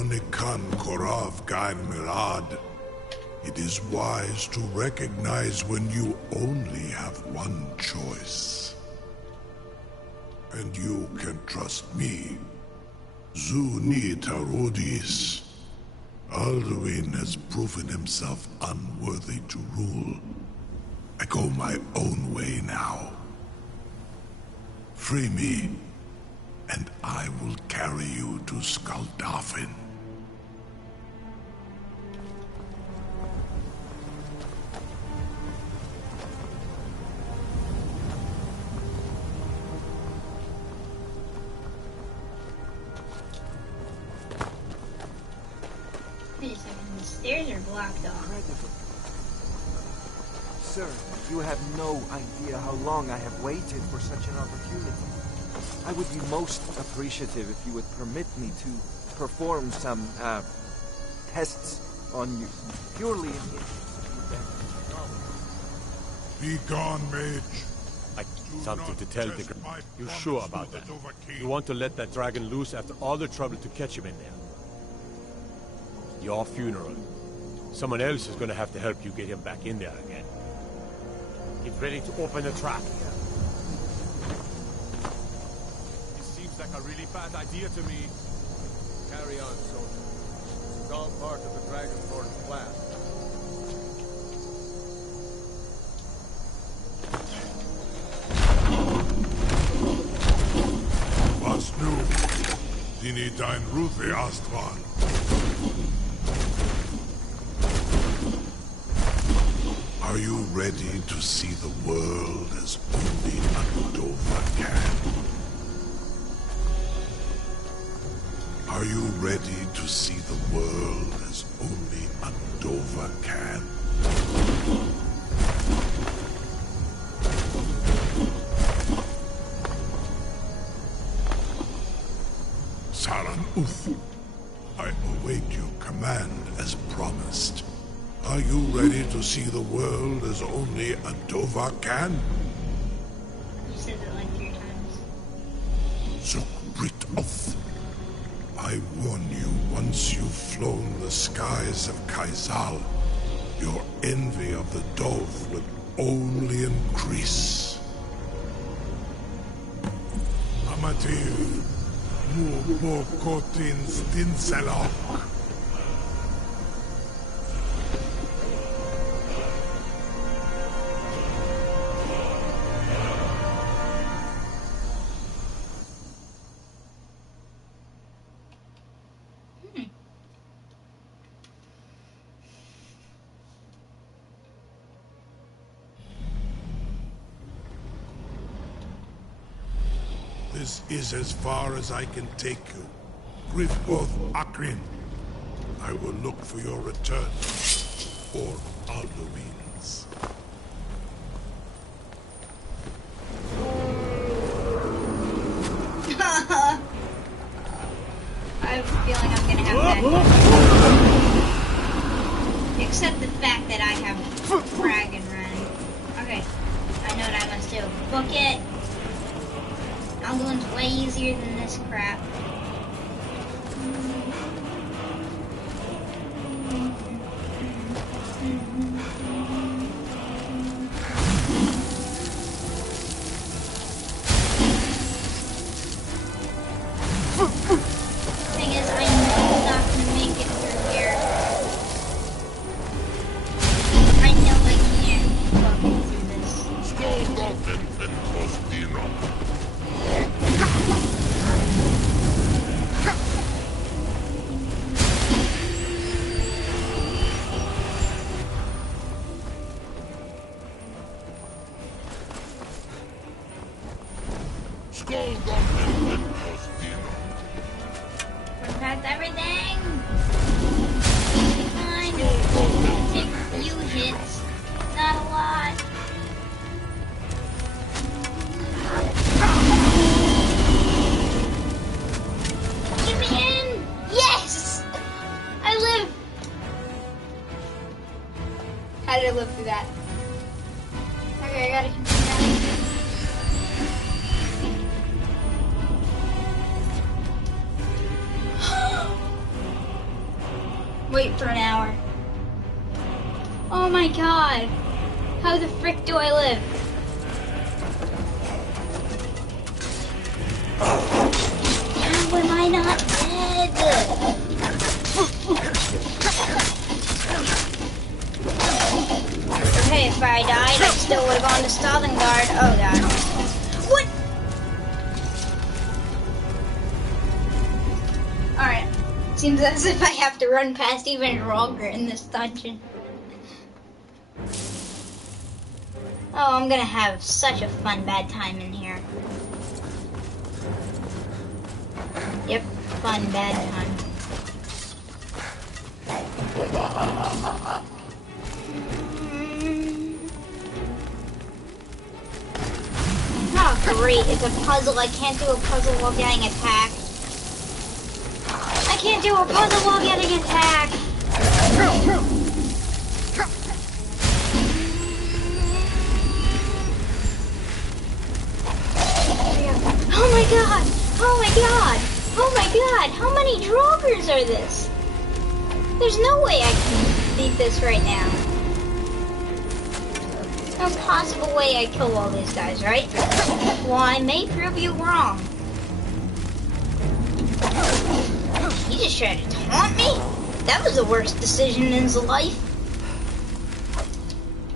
Onikan Korav Gain Mirad. It is wise to recognize when you only have one choice. And you can trust me. Zuni Tarodis. Alduin has proven himself unworthy to rule. I go my own way now. Free me, and I will carry you to Skaldafin. Wait a second, the stairs are blocked off. Sir, you have no idea how long I have waited for such an opportunity. I would be most appreciative if you would permit me to perform some, tests on you, purely in the interest of your benefit. Be gone, mage. Something to tell the... You sure about that? You want to let that dragon loose after all the trouble to catch him in there? Your funeral. Someone else is gonna have to help you get him back in there again. Get ready to open the trap. This seems like a really bad idea to me. Carry on, soldier. It's all part of the Dragonborn's plan. Was nu? Dini dein Ruthi Astran. Are you ready to see the world as only Andova can? Are you ready to see the world as only Andova can? Saran Uth, I await your command as promised. Are you ready to see the world as only Andova can? You said it like 3 times. Zukrit Oth. I warn you, once you've flown the skies of Kaisal, your envy of the Dove will only increase. Amativ, mu bokotin stinselok. This is as far as I can take you. Grifboth Akrin. I will look for your return. Or Alduin's. I have a feeling I'm gonna have that. Except the fact that I have Dragon Run. Okay, I know what I must do. Book it. Alduin's way easier than this crap. Thing is, I know I'm not gonna make it through here. I know I can't fucking through this. Protect everything! Fine. Take a few hits. Not a lot. Get me in! Yes! I live! How did I live through that? Okay, I gotta continue down. wait for an hour. Oh my god. How the frick do I live? How am I not dead? Okay, if I died, I still would have gone to Stalingrad. Oh god. What? Alright. Seems as if I have to run past even longer in this dungeon. Oh, I'm gonna have such a fun bad time in here. Yep, fun bad time. Oh great, it's a puzzle. I can't do a puzzle while getting attacked. I can't do a puzzle while getting attacked. Oh my god! Oh my god! Oh my god! How many Draugrs are this? There's no way I can beat this right now. No possible way I kill all these guys, right? Well, I may prove you wrong. You just tried to taunt me? That was the worst decision in his life.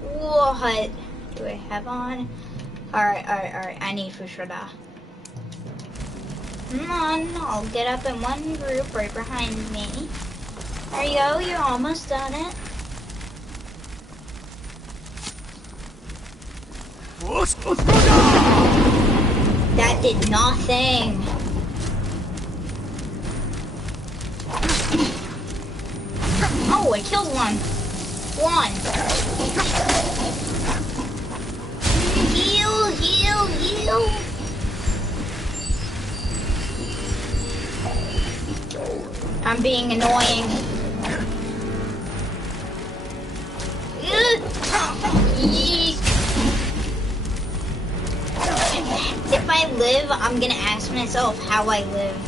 What do I have on? Alright. I need Fushada. Come on, I'll get up in one group right behind me. There you go, you're almost done it. That did nothing. Oh, I killed one. Heal, heal, heal. I'm being annoying. Yeek. If I live, I'm gonna ask myself how I lived.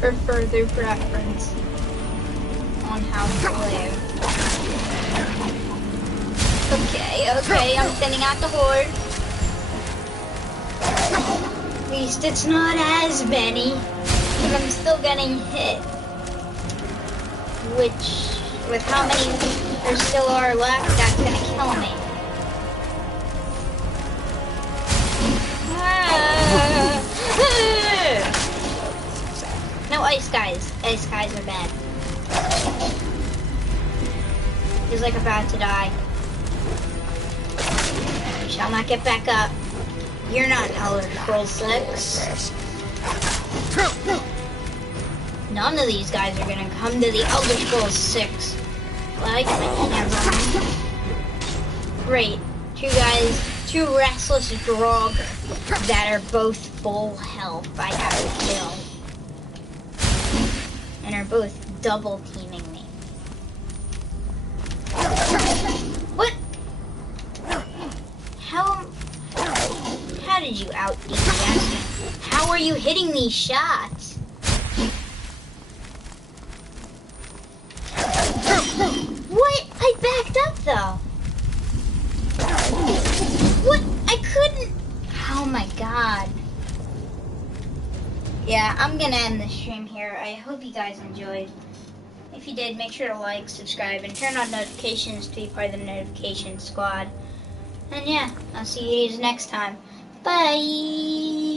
For further reference on how to live. Okay, I'm thinning out the horde. At least it's not as many, but I'm still getting hit. Which, with how many there still are left, that's gonna kill me. No ice guys. Ice guys are bad. He's like about to die. Shall not get back up. You're not Elder Scrolls 6. None of these guys are gonna come to the Elder Scrolls 6. Well, I get my hands on them. Great. Two restless Draug that are both full health I have to kill. And are both double teaming me. What? How did you out DPS me? How are you hitting these shots? What? I backed up though. What? I couldn't. Oh my god. Yeah, I'm gonna end the stream here. I hope you guys enjoyed. If you did, make sure to like, subscribe, and turn on notifications to be part of the notification squad. And yeah, I'll see you next time. Bye!